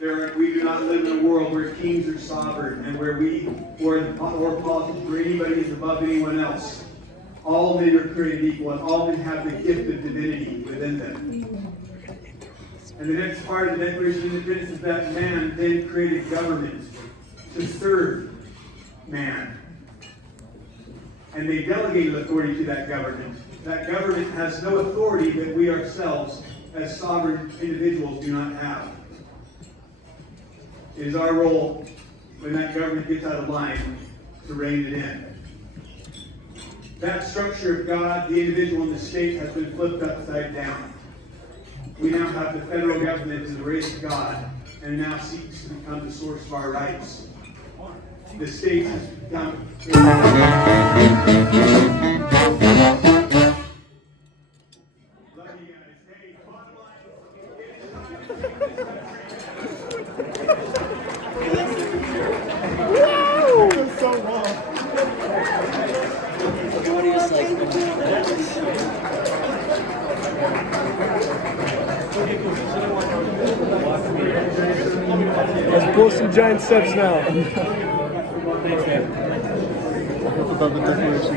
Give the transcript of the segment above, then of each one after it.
We do not live in a world where kings are sovereign and where politics, where anybody is above anyone else. All men are created equal, and all men have the gift of divinity within them. And the next part of the Declaration of Independence is that man then created government to serve man. And they delegated authority to that government. That government has no authority that we ourselves, as sovereign individuals, do not have. It is our role, when that government gets out of line, to rein it in. That structure of God, the individual, and the state has been flipped upside down. We now have the federal government as the race of God, and now seeks to become the source of our rights. The state has become... Let's pull some giant steps now. About the declaration.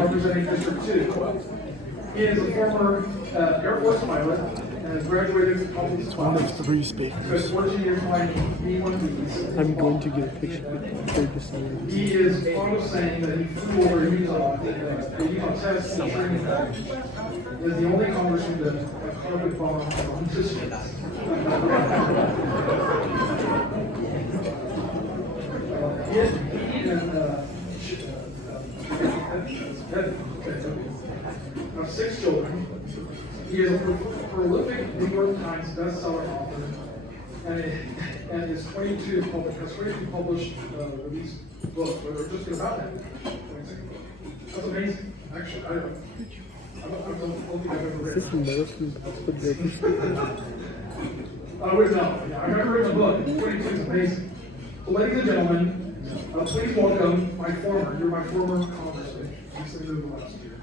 Representing District 2. He is a former Air Force pilot and has graduated from public One schools. of 3 speakers. Spent 14 years flying B-1Bs. I'm going to get a picture with Burgess Owens. He is quoted as saying that he flew over Utah tests and training package. He is the only congressman that a carpet bomb on distance. He of 6 children. He is a prolific New York Times bestseller author, and his 22 published released books, but they're just about that. That's amazing. Actually, I don't think I've ever read. Is this the Burgess? I remember in the book. 22 is amazing. So, ladies and gentlemen, please welcome you're my former congressman. You said moved last year.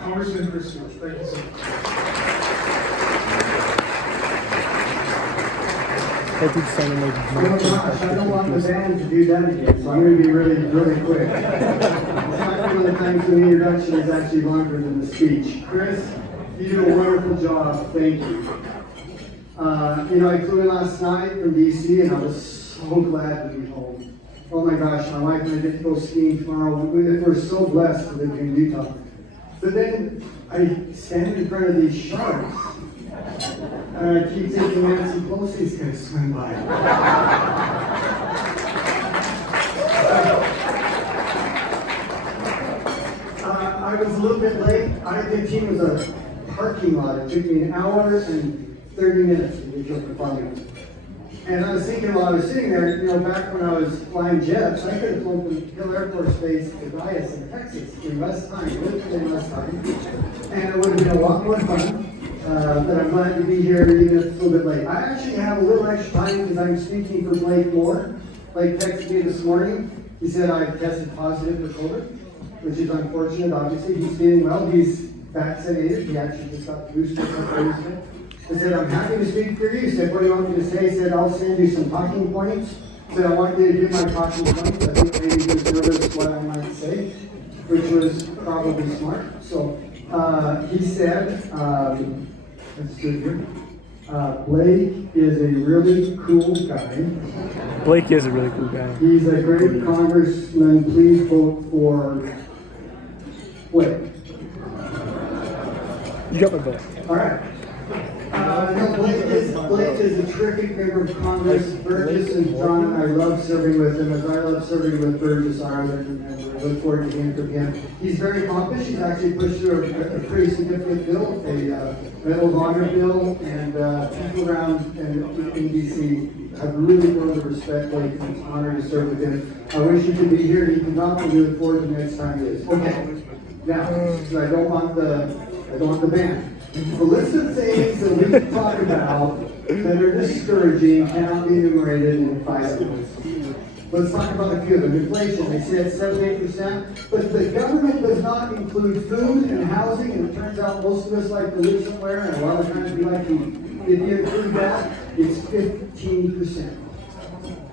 Congressman Chris Stewart. Thank you so much. That did sound like I don't want the band to do that again, so I'm going to be really quick. In fact, one of the times when the introduction is actually longer than the speech. Chris, you did a wonderful job. Thank you. I flew in last night from D.C. and I was so glad to be home. Oh my gosh, my wife and I get to go skiing tomorrow. We're so blessed to live in Utah. But then I stand in front of these sharks. And I keep thinking Nancy Pelosi's going to swim by. I was a little bit late. I-15 was a parking lot. It took me an hour and 30 minutes to get to the farm. And I was thinking while I was sitting there, back when I was flying jets, I could have flown from Hill Air Force Base to B-Ryce in Texas in less time, literally less time. And it would have been a lot more fun. But I'm glad to be here even if it's a little bit late. I actually have a little extra time because I'm speaking for Blake Moore. Blake texted me this morning. He said I tested positive for COVID, which is unfortunate, obviously. He's feeling well. He's vaccinated. He actually just got the booster a couple days ago. I said, I'm happy to speak for you. He said, what do you want me to say? He said, I'll send you some talking points. He said, I want you to do my talking points. I think maybe he was nervous what I might say, which was probably smart. So he said, let's do it here. Blake is a really cool guy. Blake is a really cool guy. He's a great congressman. Please vote for Blake. You got my vote. All right. Blake is a terrific member of Congress. Burgess and John and I love serving with him, as I love serving with Burgess Owens, and we look forward to hearing from him. He's very accomplished. He's actually pushed through a pretty significant bill, a Medal of Honor bill, and people around in D.C. have really grown to respect Blake, and it's an honor to serve with him. I wish he could be here. He cannot, but we look forward to the next time he is. Okay. Now, I don't want the band. The list of things that we can talk about that are discouraging cannot be enumerated in 5 minutes. Let's talk about a few of them. Inflation, they say it's 7-8%, but the government does not include food and housing and transportation. turns out most of us like to live somewhere, and a lot of times we like to eat. If you include that, it's 15%.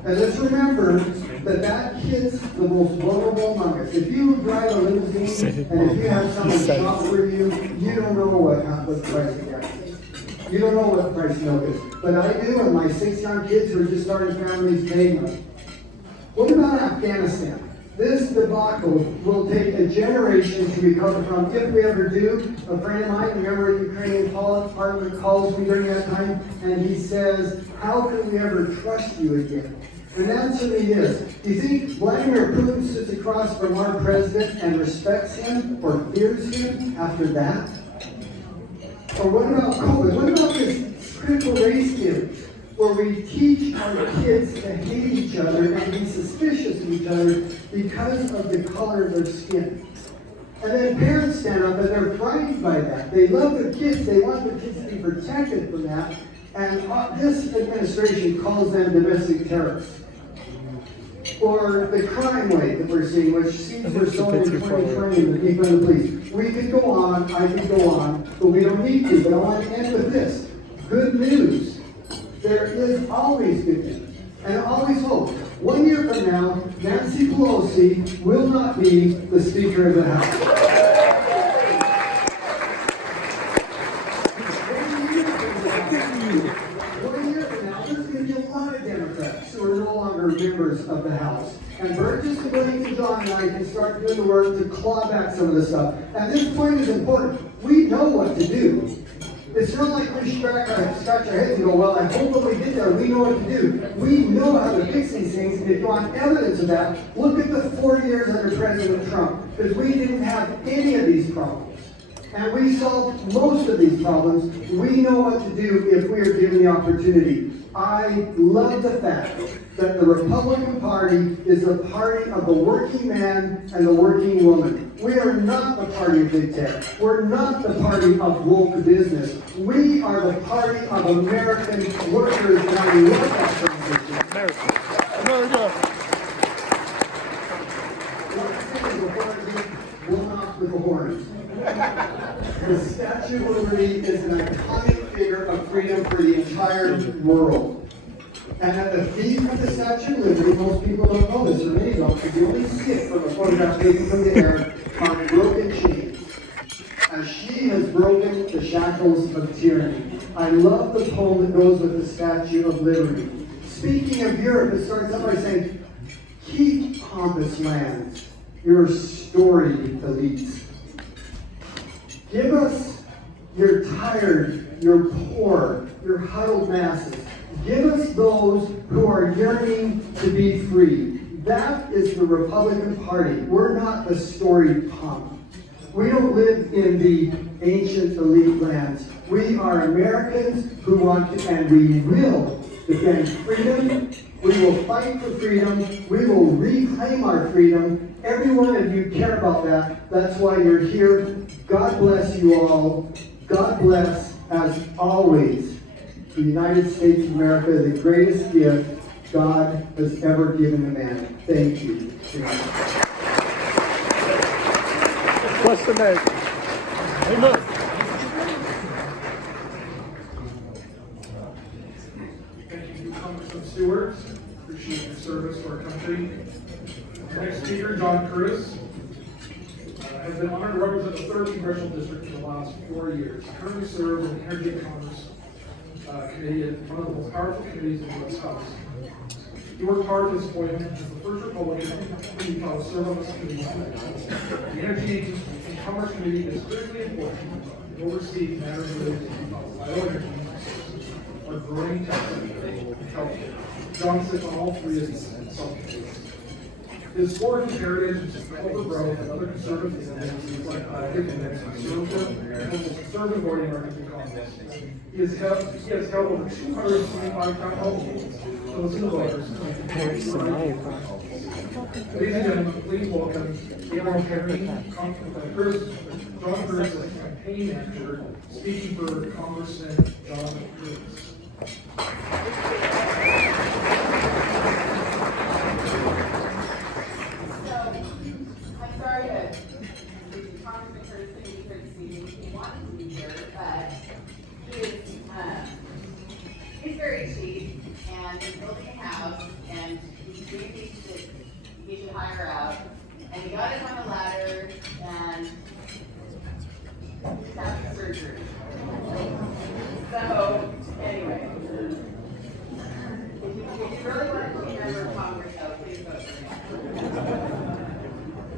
And let's remember that that hits the most vulnerable among us. If you drive a limousine and if you have someone shop for you, you don't know what the price of gas is. You don't know what the price of milk is. But I do, and my 6 young kids who are just starting families, they know. What about Afghanistan? This debacle will take a generation to recover from, if we ever do. A friend of mine, remember a Ukrainian partner, calls me during that time, and he says, how can we ever trust you again? And answer me this, do you think Vladimir Putin sits across from our president and respects him or fears him after that? Or what about COVID? What about this critical race theory, where we teach our kids to hate each other and be suspicious of each other because of the color of their skin? And then parents stand up and they're frightened by that. They love their kids, they want their kids to be protected from that, and this administration calls them domestic terrorists. Or the crime wave that we're seeing, which seems we're showing in 2020 in the defund the police. We could go on, I could go on, but we don't need to. But I want to end with this. Good news. There is always good news. And always hope. 1 year from now, Nancy Pelosi will not be the Speaker of the House. 1 year from now, there's going to be a lot of Democrats who are no longer members of the House. And Burgess Owens and John and I can start doing the work to claw back some of this stuff. And this point is important. We know what to do. It's not like we scratch our heads and go, well, I hope what we did there, we know what to do. We know how to fix these things, and if you want evidence of that, look at the 4 years under President Trump, because we didn't have any of these problems. And we solved most of these problems. We know what to do if we are given the opportunity. I love the fact that the Republican Party is the party of the working man and the working woman. We are not the party of big tech. We're not the party of woke business. We are the party of American workers, and I love that transition. America. Blown off with the horns. The Statue of Liberty is an iconic figure of freedom for the entire world. And at the feet of the Statue of Liberty, most people don't know this, or many don't, because you only see it from a photograph taken from the air, are broken chains. As she has broken the shackles of tyranny. I love the poem that goes with the Statue of Liberty. Speaking of Europe, it starts out by saying, keep pompous lands, your storied elites. Give us your tired, your poor, your huddled masses. Give us those who are yearning to be free. That is the Republican Party. We're not the storied pomp. We don't live in the ancient elite lands. We are Americans who want to, and we will defend freedom. We will fight for freedom. We will reclaim our freedom. Every one of you care about that. That's why you're here. God bless you all. God bless, as always, the United States of America, the greatest gift God has ever given a man. Thank you. What's the name? Amen. Thank you, Congressman Stewart. Appreciate your service to our country. Our next speaker, John Curtis, has been honored to represent the 3rd Congressional District for the last 4 years. He currently serves on the Energy and Commerce Committee, one of the most powerful committees in the U.S. House. He worked hard for this appointment as the first Republican to serve on this committee. The Energy and Commerce Committee is critically important to oversee matters related to bioenergy, our growing tech sector, and healthcare. John sits on all 3 of these subcommittees. His sports heritage and corporate growth and other conservative tendencies like conservative voting records in Congress. He has held over 225 town hall meetings to listen to voters. Ladies and gentlemen, please welcome Gail Henry, John Curtis as campaign manager, speaking for Congressman John Curtis. I'm sorry that Congressman Curtis couldn't be here this evening. He wanted he's having surgery. So, anyway. If you really want to be a member of Congress, though, please vote for him.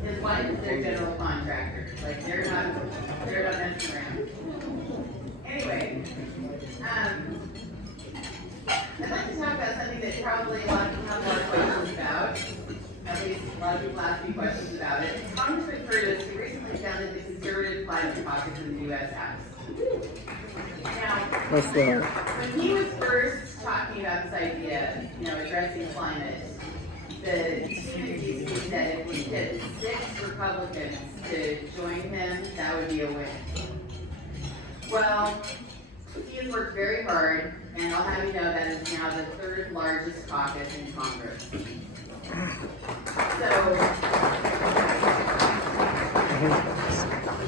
His wife is their general contractor. Like, they're not messing around. Anyway, I'd like to talk about something that probably a lot of people have a lot of questions about. At least a lot of people ask me questions about it. Congressman Curtis, who recently founded the Conservative Climate Caucus in the U.S. House. Now, when he was first talking about this idea, addressing climate, the team at DC said if we get 6 Republicans to join him, that would be a win. Well, he has worked very hard, and I'll have you know that is now the 3rd largest caucus in Congress. So,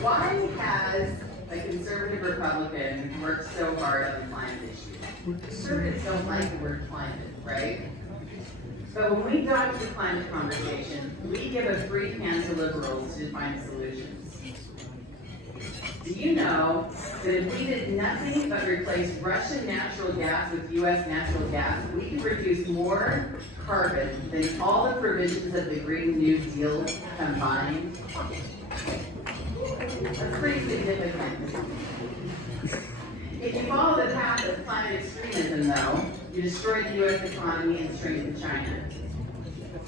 why has a conservative Republican worked so hard on the climate issue? Conservatives don't like the word climate, right? But when we got to the climate conversation, we give a free hand to liberals to find solutions. Do you know that if we did nothing but replace Russian natural gas with U.S. natural gas, we could produce more carbon than all the provisions of the Green New Deal combined? That's pretty significant. If you follow the path of climate extremism, though, you destroy the U.S. economy and strengthen China.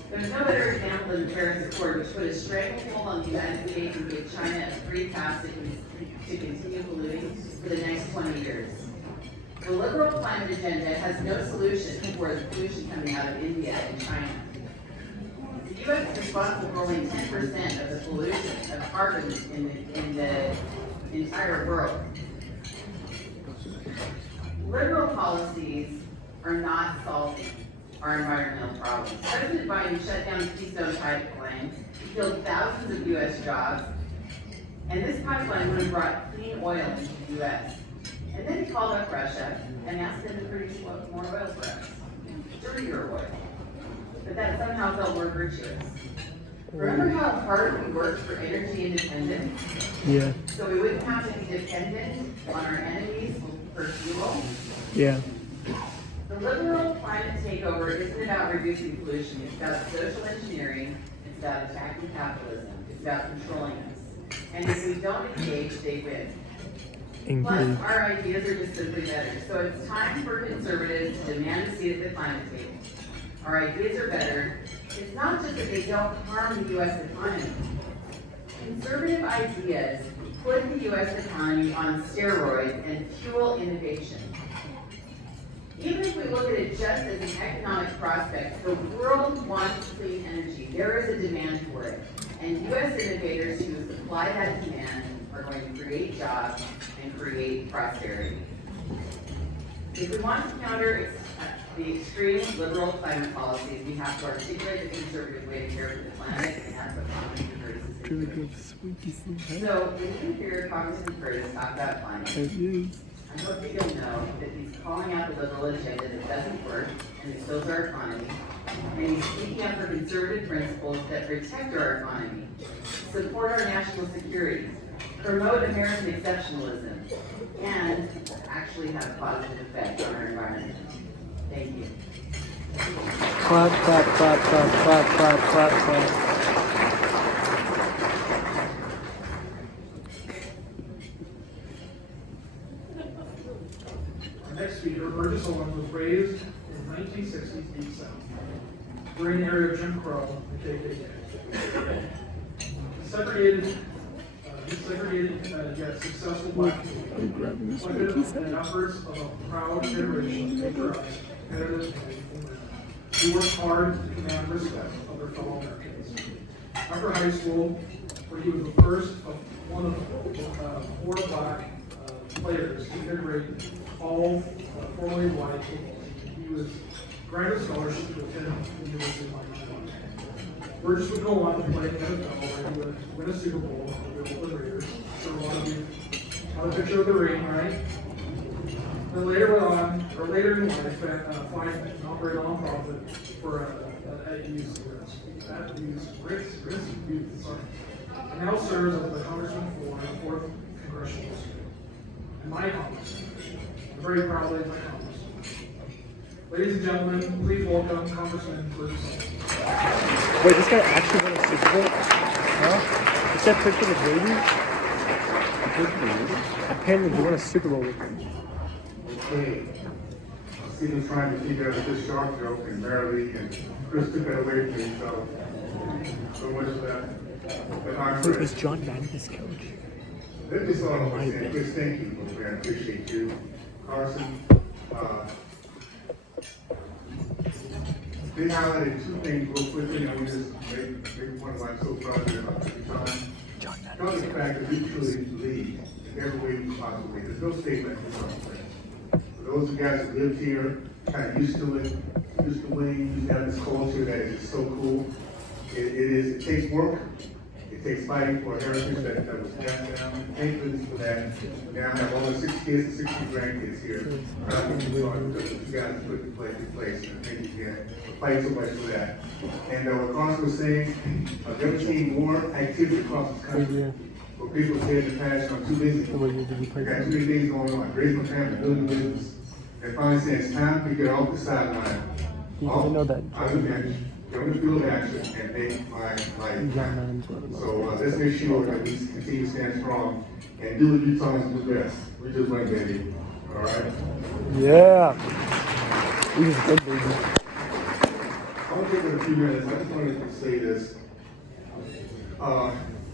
There's no better example than the Paris Accord, which put a stranglehold on the United States and gave China a free pass to continue polluting for the next 20 years. The liberal climate agenda has no solution for the pollution coming out of India and China. The U.S. is responsible for only 10% of the pollution of carbon in the entire world. Liberal policies are not solving our environmental problems. President Biden shut down the Keystone Pipeline, he killed thousands of U.S. jobs, and this pipeline would have brought clean oil into the U.S. And then he called up Russia and asked them to produce more oil for us, dirtier oil. But that somehow felt more virtuous. Remember how hard we worked for energy independence? Yeah. So we wouldn't have to be dependent on our enemies for fuel? Yeah. The liberal climate takeover isn't about reducing pollution. It's about social engineering. It's about attacking capitalism. It's about controlling us. And if we don't engage, they win. Plus, our ideas are just simply better. So it's time for conservatives to demand a seat at the climate table. Our ideas are better. It's not just that they don't harm the U.S. economy. Conservative ideas put the U.S. economy on steroids and fuel innovation. Even if we look at it just as an economic prospect, the world wants clean energy. There is a demand for it. And U.S. innovators who supply that demand are going to create jobs and create prosperity. If we want to counter the extreme liberal climate policies, we have to articulate the conservative way to care for the planet, and that's what Congressman Curtis is doing. So when you hear Congressman Curtis talk about climate, I hope you don't know that he's calling out the liberal agenda that doesn't work and that kills our economy, and he's speaking up for conservative principles that protect our economy, support our national security, promote American exceptionalism, and actually have a positive effect on our environment. Thank you. Clap, clap, clap, clap, clap, clap, clap, clap. Our next speaker, Burgess Owens, was raised in 1960s Deep South. We're in the area of Jim Crow, the KKK. Segregated yet successful black people, reflected in the efforts of a proud generation of patriotic, competitive, and women who worked hard to command respect of their fellow Americans. After high school, where he was the first of one of 4 black players to integrate all formerly white football teams, he was granted a scholarship to attend the University of Miami. Burgess would go on to play in the NFL, where he would win a Super Bowl with the Oakland Raiders. So a lot of you have a picture of the ring, right? Then later in life, find and operate a nonprofit for and now serves as the congressman for the 4th Congressional my congressman. I'm very proud that he's my congressman. Ladies and gentlemen, please welcome Congressman Burgess Owens. Wait, this guy actually won a Super Bowl? Huh? Is that picture of the baby? Apparently he won a Super Bowl with him. Okay. Steven's trying to figure out this shark joke and Mary and Chris took that away from me, so much for that. But I'm Wait, Chris. is John Madden his coach? Let me start off by saying, Chris, thank you, my friend. I appreciate you. Carson, they highlighted two things real quickly, and we just make one of my so proud of you about every time. John Madden. Tell the fact that we truly lead in every way we possibly. There's no statement in this place. For those of you guys who lived here, kind of used to it, used to winning, used to have this culture that is just so cool. It takes work. It takes fighting for a heritage that was passed down. Thank goodness for that. Now I have over 6 kids and 60 grandkids here. Proud of you because you guys put in place. And thank you again for fighting so much for that. And what Carson was saying, I've never seen more activity across this country. Where people say in the past, I'm too busy. I got too many things going on. Raising my family, building a business. And finally saying it's time to get off the sideline. You know that. Out of the bench, get on the field of action, and make my life count. So let's make sure that we continue to stand strong and do what you tell us to do best. We just win, baby. All right? Yeah. We just good, baby. I want to take a few minutes. I just wanted to say this.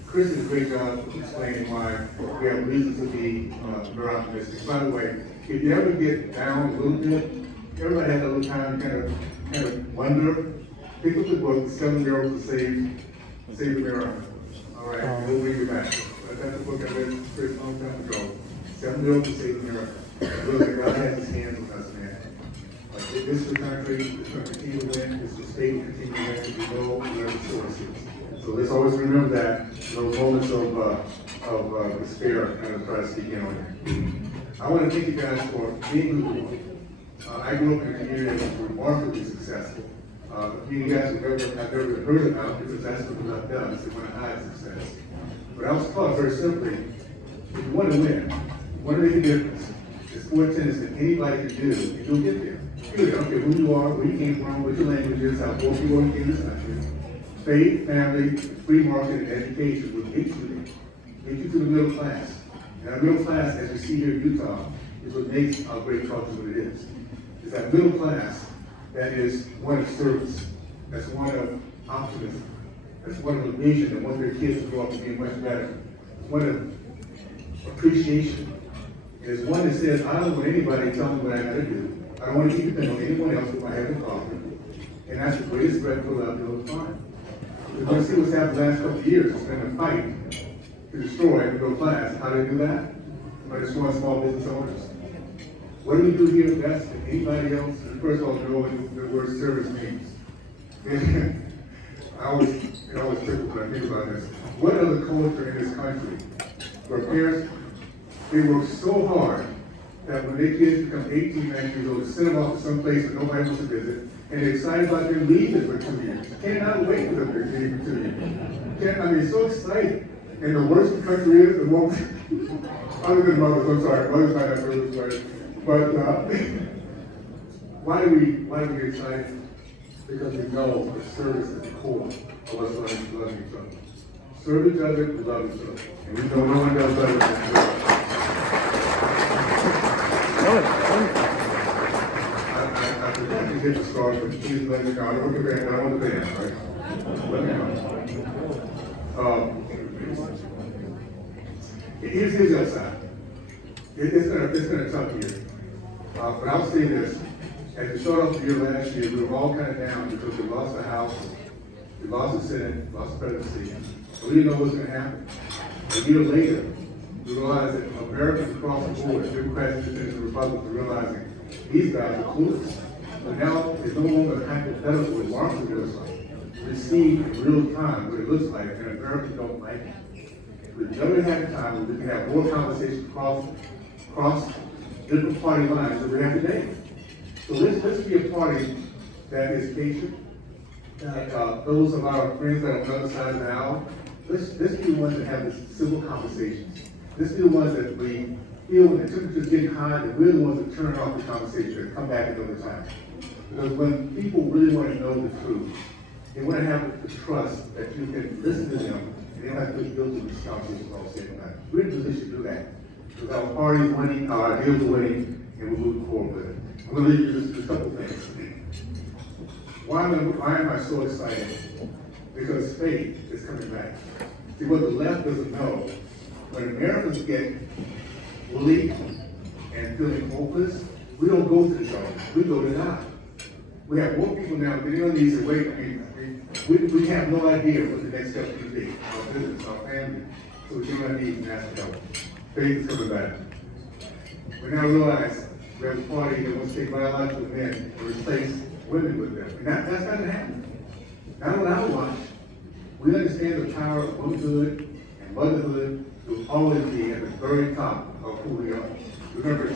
Chris did a great job of explaining why we have reasons to be very optimistic. By the way, if you ever get down a little bit, everybody has a little time to kind of wonder. Pick up the book, 7 Miracles to Save America. All right, and we'll bring you back. But that's a book I read a long time ago. 7 Miracles to Save America. Really, God has his hands with us, man. This is the country that's going to continue to win. This is the state will continue to win. We know where the source is. So let's always remember that. Those moments of despair kind of try to sneak in on you. I want to thank you guys for being who you are. I grew up in a community that was remarkably successful. You guys have never heard about because that's what the left does. They want to hide success. But I was taught very simply, if you want to win, you want to make a difference, there's 4 tenets that anybody can do, and you'll get there. You don't care who you are, where you came from, what your language is, how poor you are in this country. Faith, family, free market, and education will get you to the middle class. And our middle class, as we see here in Utah, is what makes our great culture what it is. It's that middle class that is one of service, that's one of optimism, that's one of a vision that wants their kids to grow up and be much better. It's one of appreciation. And it's one that says, I don't want anybody to tell me what I gotta do. I don't want to keep depending on anyone else with my heavenly Father. And that's the greatest threat for love you'll find. We're going to see what's happened the last couple of years. It's been a fight to destroy the middle class. How do they do that? By destroying small business owners. What do we do here best than anybody else? And first of all, know what the word service means. It always trickles when I think about this. What other culture in this country where parents, they work so hard that when their kids become 18, 19 years old, they send them off to some place that nobody wants to visit, and they're excited about them leaving for 2 years. Cannot wait for them to leave for 2 years. I mean, it's so exciting. And the worse the country is, the more, other than mothers, I'm sorry, mothers might have heard this way. But why do we get excited? Because we know that service is the core of us loving each other. Serve each other, we love each other. And we know no one does better than each other. I forgot to get the start, but please let me know. I don't want the band, right? Let me know. Here's the upside. It's been a tough year. But I'll say this. As we started off the year last year, we were all kind of down because we lost the House, we lost the Senate, lost the presidency. And we didn't know what was going to happen. A year later, we realized that Americans across the board, Democrats, Independents, and Republicans, are realizing these guys are clueless. But now it's no longer hypothetical what Marxism looks like. We see in real time what it looks like, and Americans don't like it. We've never had a time where we can have more conversations across different party lines than we have today. So let's be a party that is patient. Those of our friends that are on the other side of the aisle, let's be the ones that have these civil conversations. Let's be the ones that we feel when the temperature's getting high, that we're the ones that turn off the conversation and come back another time. Because when people really want to know the truth, they want to have the trust that you can listen to them, and they don't have to build these conversations all the same time. We're in a position to do that. Because our party's winning, our ideals are winning, and we're moving forward with it. I'm going to leave you just a couple things. Why am I so excited? Because faith is coming back. See, what the left doesn't know, when Americans get bullied and feeling hopeless, we don't go to the government, we go to God. We have more people now getting on these and wait, we have no idea what the next step could be, our business, our family. So we get on our knees and ask for help. Faith is coming back. We now realize we have a party that wants to take biological men and replace women with them. And that's not going to happen. Not on our watch. We understand the power of womanhood and motherhood will always be at the very top of who we are. Remember,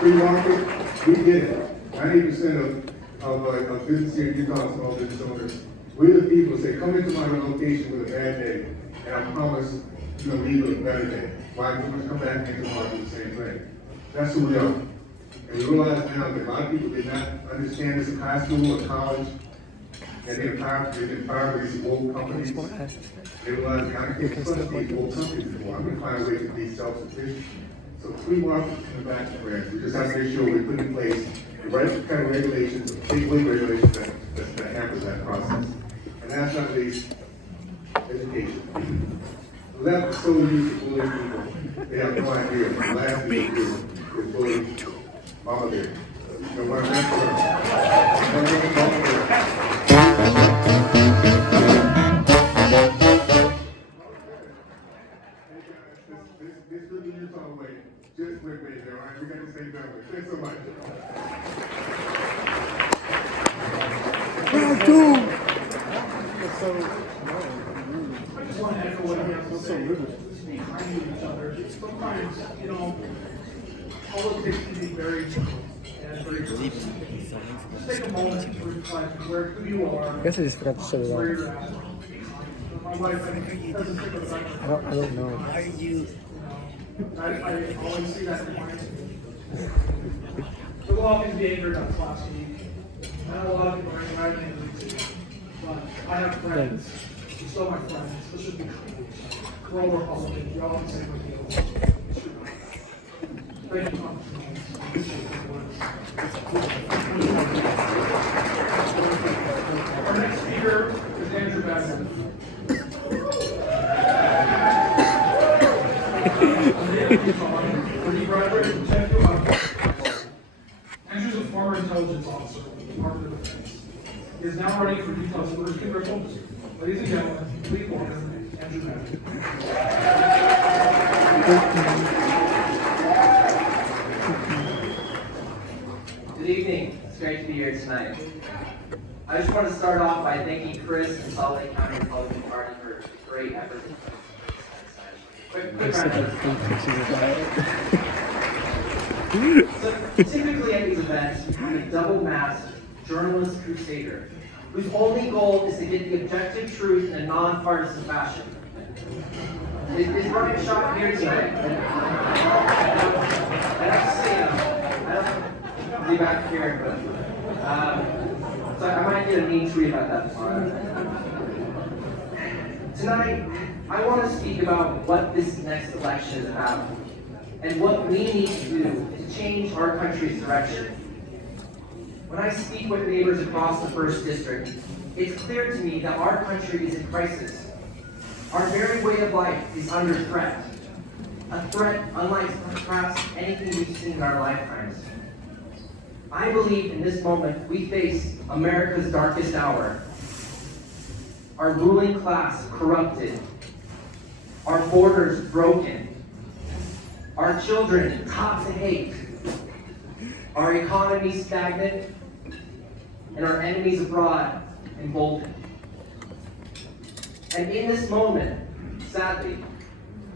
free market, we did it. 90% of business here in Utah, small business owners, we're the people who say, come into my location with a bad day, and I promise you're going to leave with a better day. Why don't you come back and tomorrow do the same thing? That's who we are. And we realize now that a lot of people did not understand this in high school or college, and they've been fired by these old companies. They realize I can't trust these old companies anymore. I'm going to find a way to be self-sufficient. So free market in the back of friends. We just have to make sure we put in place the right kind of regulations, big wing regulations that hampers that process. And last but not least, education. The left is so used to bullying people, they have no idea. The last thing they do is bully mama bear. You know what I'm saying? Mama bear. This really Utah way, just wait there, all right? We got the same family. Thanks so much. I just want to echo what he has to say. Just be kind to each other. Sometimes, you know, politics can be very and very personal. Just take a moment to reflect who you are, I guess I just forgot to shut it where off. you're at. My wife, I think, doesn't think of that. I don't know. I always see that in my there will always be anger that's last week. I know a lot of people are angry at me, but I have friends. You're still my friends. This should be cool. We're all Republicans. You're all on the same deal. Thank you, Tom. Our next speaker is Andrew Bassett. Where he graduated from Temple University. Andrew's a former intelligence officer with the Department of Defense. He is now running for Utah's first congressional district. Ladies and gentlemen, please welcome Andrew Bassett. Good evening. It's great to be here tonight. I just want to start off by thanking Chris and Salt Lake County Republican Party for the great effort. Quick So typically at these events, we have a double-masked journalist crusader whose only goal is to get the objective truth in a non-partisan fashion. Is Brian Shaw here tonight? I have to say, I don't be back here, but so I might get a mean tweet about that tomorrow. Tonight, I want to speak about what this next election is about and what we need to do to change our country's direction. When I speak with neighbors across the 1st District, it's clear to me that our country is in crisis. Our very way of life is under threat. A threat unlike perhaps anything we've seen in our lifetimes. I believe in this moment we face America's darkest hour. Our ruling class corrupted. Our borders broken. Our children taught to hate. Our economy stagnant. And our enemies abroad emboldened. And in this moment, sadly,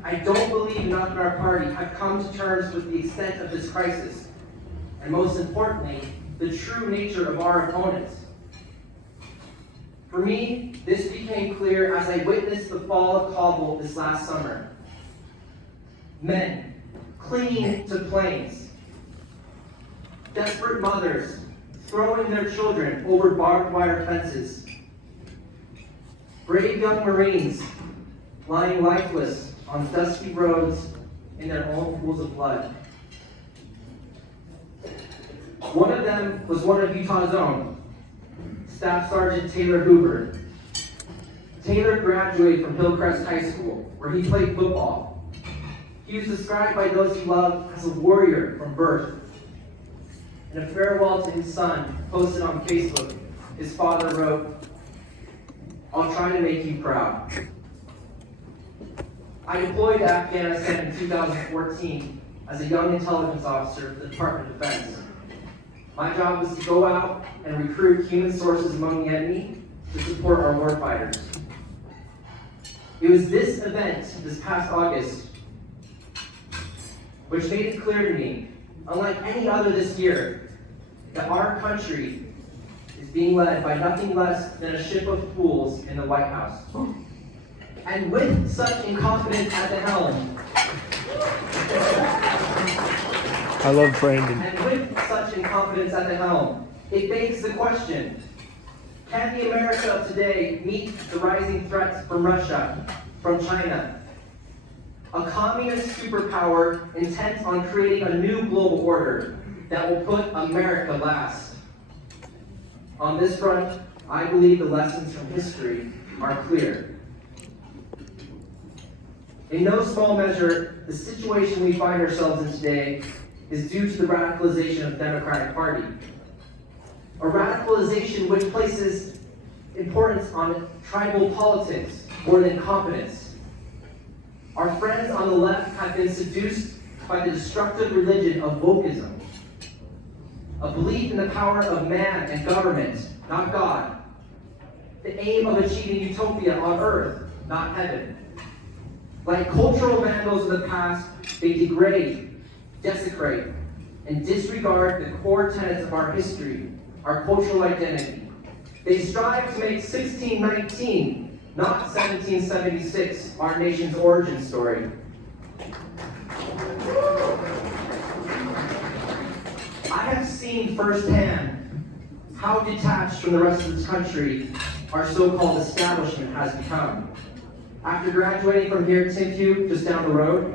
I don't believe enough in our party have come to terms with the extent of this crisis, and most importantly, the true nature of our opponents. For me, this became clear as I witnessed the fall of Kabul this last summer. Men clinging to planes. Desperate mothers throwing their children over barbed wire fences. Brave young Marines lying lifeless on dusty roads in their own pools of blood. One of them was one of Utah's own, Staff Sergeant Taylor Hoover. Taylor graduated from Hillcrest High School, where he played football. He was described by those he loved as a warrior from birth. In a farewell to his son, posted on Facebook, his father wrote, "I'll try to make you proud." I deployed to Afghanistan in 2014 as a young intelligence officer for the Department of Defense. My job was to go out and recruit human sources among the enemy to support our warfighters. It was this event this past August which made it clear to me, unlike any other this year, that our country is being led by nothing less than a ship of fools in the White House. And with such incompetence at the helm, I love Brandon. And with such incompetence at the helm, it begs the question, can the America of today meet the rising threats from Russia, from China? A communist superpower intent on creating a new global order that will put America last. On this front, I believe the lessons from history are clear. In no small measure, the situation we find ourselves in today is due to the radicalization of the Democratic Party. A radicalization which places importance on tribal politics more than competence. Our friends on the left have been seduced by the destructive religion of wokeism, a belief in the power of man and government, not God, the aim of achieving utopia on earth, not heaven. Like cultural vandals of the past, they degrade, desecrate, and disregard the core tenets of our history, our cultural identity. They strive to make 1619, not 1776, our nation's origin story. I have seen firsthand how detached from the rest of this country our so-called establishment has become. After graduating from here at TNQ, just down the road,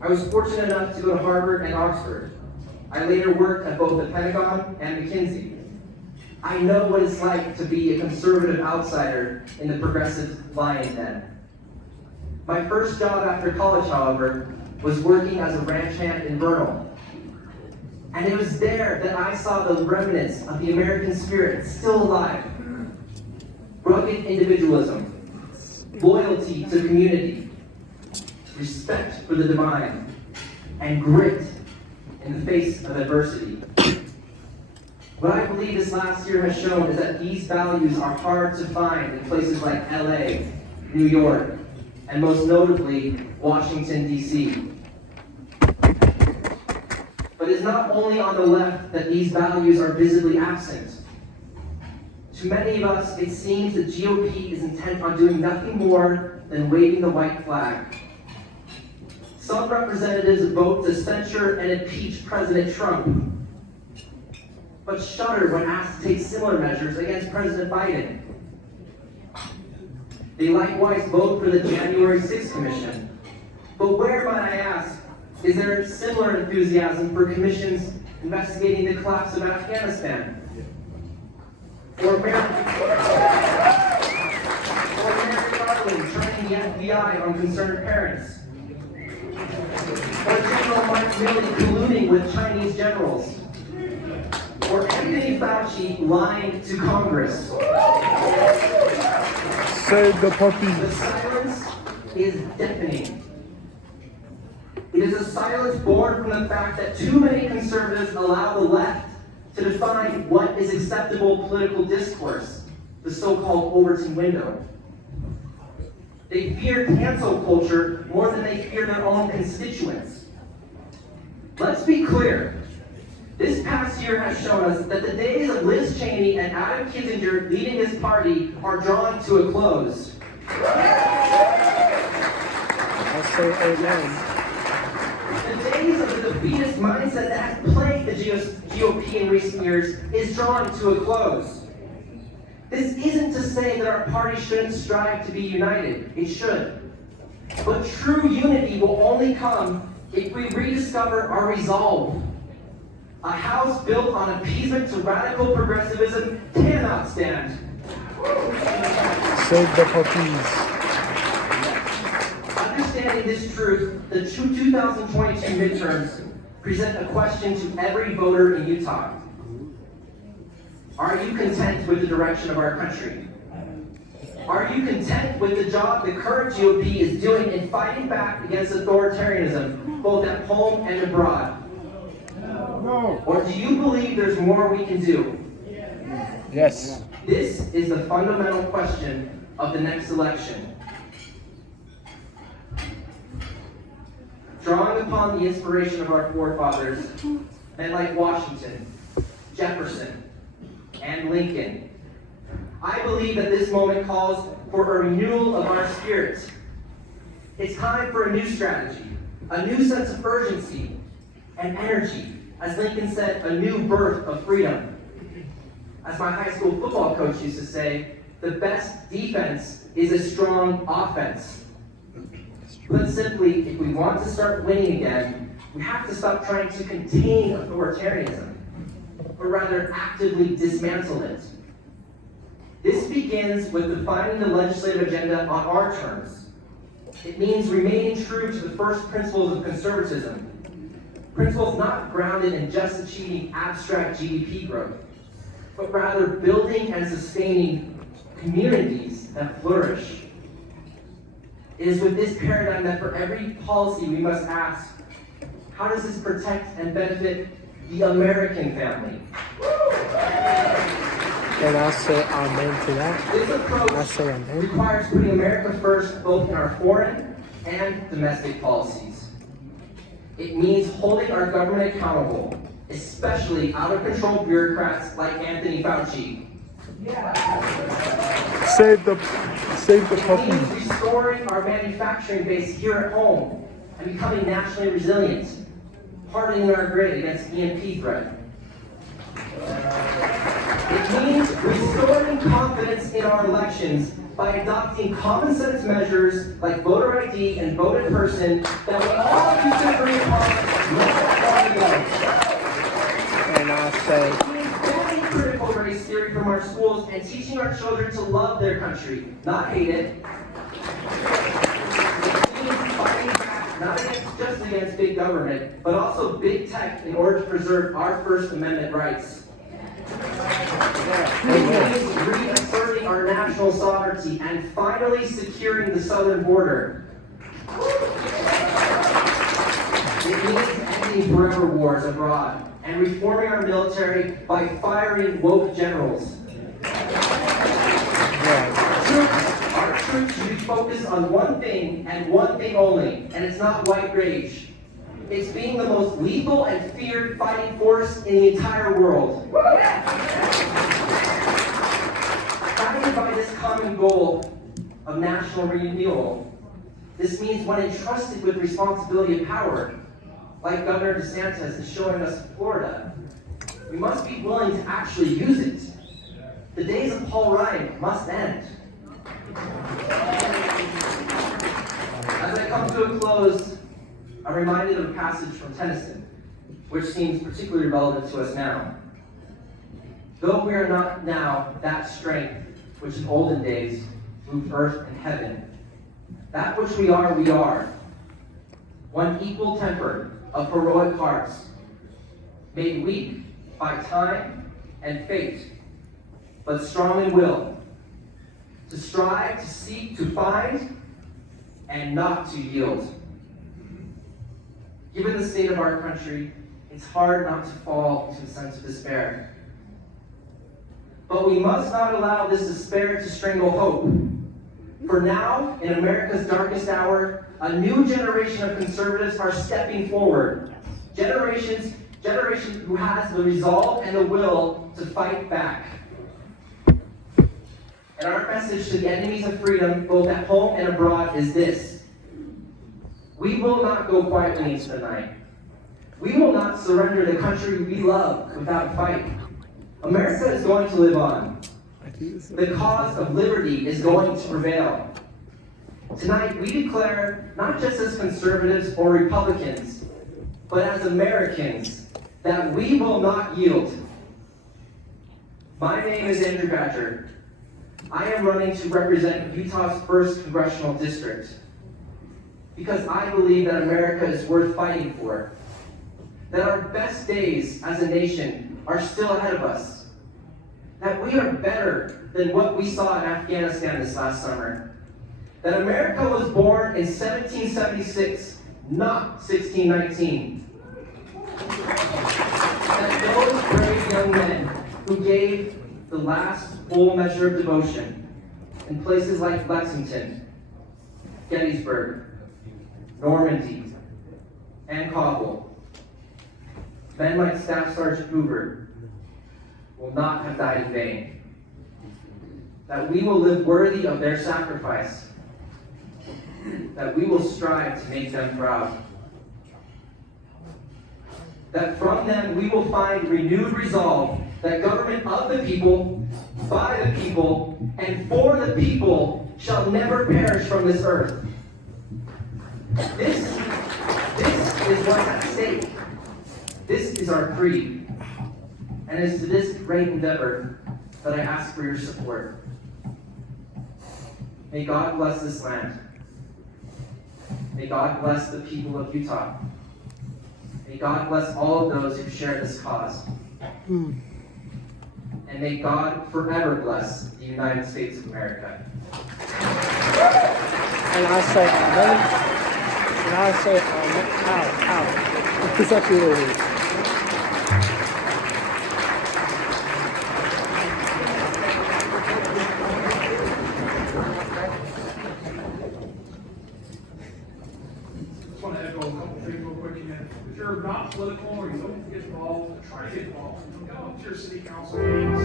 I was fortunate enough to go to Harvard and Oxford. I later worked at both the Pentagon and McKinsey. I know what it's like to be a conservative outsider in the progressive lion den. My first job after college, however, was working as a ranch hand in Vernal. And it was there that I saw the remnants of the American spirit still alive. Rugged individualism, loyalty to community, respect for the divine, and grit in the face of adversity. What I believe this last year has shown is that these values are hard to find in places like LA, New York, and most notably, Washington, D.C. But it's not only on the left that these values are visibly absent. To many of us, it seems the GOP is intent on doing nothing more than waving the white flag. Some representatives vote to censure and impeach President Trump, but shudder when asked to take similar measures against President Biden. They likewise vote for the January 6th Commission. But where, might I ask, is there similar enthusiasm for commissions investigating the collapse of Afghanistan? Or Merrick Garland turning the FBI on concerned parents? Or General Mark Milley colluding with Chinese generals? Or Anthony Fauci lying to Congress? Save the puppy. The silence is deafening. It is a silence born from the fact that too many conservatives allow the left to define what is acceptable political discourse, the so-called Overton window. They fear cancel culture more than they fear their own constituents. Let's be clear. This past year has shown us that the days of Liz Cheney and Adam Kinzinger leading this party are drawing to a close. I'll say amen. The days of the defeatist mindset that has plagued the GOP in recent years is drawing to a close. This isn't to say that our party shouldn't strive to be united. It should. But true unity will only come if we rediscover our resolve. A house built on appeasement to radical progressivism cannot stand. Save the puppies. Understanding this truth, the 2022 midterms present a question to every voter in Utah. Are you content with the direction of our country? Are you content with the job the current GOP is doing in fighting back against authoritarianism, both at home and abroad? No. Or do you believe there's more we can do? Yes. This is the fundamental question of the next election. Drawing upon the inspiration of our forefathers, men like Washington, Jefferson, and Lincoln, I believe that this moment calls for a renewal of our spirit. It's time for a new strategy, a new sense of urgency and energy. As Lincoln said, a new birth of freedom. As my high school football coach used to say, the best defense is a strong offense. Put simply, if we want to start winning again, we have to stop trying to contain authoritarianism, but rather actively dismantle it. This begins with defining the legislative agenda on our terms. It means remaining true to the first principles of conservatism, principles not grounded in just achieving abstract GDP growth, but rather building and sustaining communities that flourish. It is with this paradigm that for every policy we must ask, how does this protect and benefit the American family? And I'll say amen to that. This approach I'll say amen. requires putting America first both in our foreign and domestic policies. It means holding our government accountable, especially out-of-control bureaucrats like Anthony Fauci. Save the It puppies. means restoring our manufacturing base here at home and becoming nationally resilient, hardening our grid against EMP threat. It means restoring confidence in our elections by adopting common sense measures like voter ID and vote in person that we all disagree upon not that long ago. And I'll say, It means banning critical race theory from our schools and teaching our children to love their country, not hate it. It means fighting back not just against big government, but also big tech in order to preserve our First Amendment rights. It means reasserting our national sovereignty and finally securing the southern border. It means ending forever wars abroad and reforming our military by firing woke generals. Our troops should be focused on one thing and one thing only, and it's not white rage. It's being the most lethal and feared fighting force in the entire world. Guided by this common goal of national renewal, this means when entrusted with responsibility and power, like Governor DeSantis is showing us in Florida, we must be willing to actually use it. The days of Paul Ryan must end. As I come to a close, I'm reminded of a passage from Tennyson, which seems particularly relevant to us now. Though we are not now that strength which in olden days moved earth and heaven, that which we are, one equal temper of heroic hearts, made weak by time and fate, but strong in will, to strive, to seek, to find, and not to yield. Given the state of our country, it's hard not to fall into a sense of despair. But we must not allow this despair to strangle hope. For now, in America's darkest hour, a new generation of conservatives are stepping forward. Generations generation who has the resolve and the will to fight back. And our message to the enemies of freedom, both at home and abroad, is this: we will not go quietly into the night. We will not surrender the country we love without a fight. America is going to live on. The cause of liberty is going to prevail. Tonight, we declare, not just as conservatives or Republicans, but as Americans, that we will not yield. My name is Andrew Badger. I am running to represent Utah's 1st Congressional District because I believe that America is worth fighting for, that our best days as a nation are still ahead of us, that we are better than what we saw in Afghanistan this last summer, that America was born in 1776, not 1619, that those brave young men who gave the last full measure of devotion in places like Lexington, Gettysburg, Normandy, and Kabul, men like Staff Sergeant Hoover, will not have died in vain. That we will live worthy of their sacrifice. That we will strive to make them proud. That from them we will find renewed resolve that government of the people, by the people, and for the people shall never perish from this earth. This is what's at stake. This is our creed. And it's to this great endeavor that I ask for your support. May God bless this land. May God bless the people of Utah. May God bless all of those who share this cause. And may God forever bless the United States of America. And I say amen. And I say amen. Ow. It's actually a little weird. Just want to echo a couple things real quick again. If you're not political or you don't get involved, try to get involved. Go up to your city council meetings.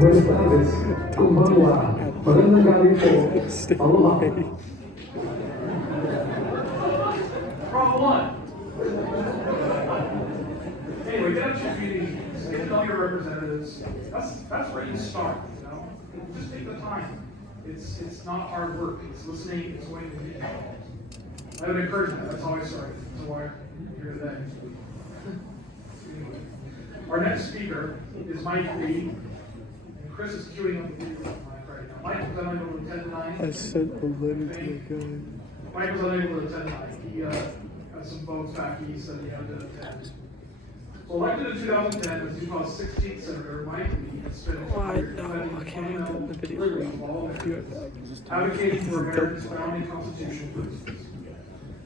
Buenas tardes, konbanwa, magandang gabi po, aloha. Problem one. Anyway, get up to your community meetings, get to know your representatives. That's where you start, you know? Just take the time. It's not hard work. It's listening, it's going to get involved. I would encourage that. That's how I started. That's why I'm here today. Anyway, our next speaker is Mike Reed. And Chris is queuing up the video with Mike right now. Mike was unable to attend tonight. I sent a letter to the guy. Mike was unable to attend tonight. He had some votes back east that he had to attend. So elected in 2010 as Utah's 16th senator, Mike Reed has spent his career defending the fundamental liberties of all Americans, advocating for America's founding constitutional principles.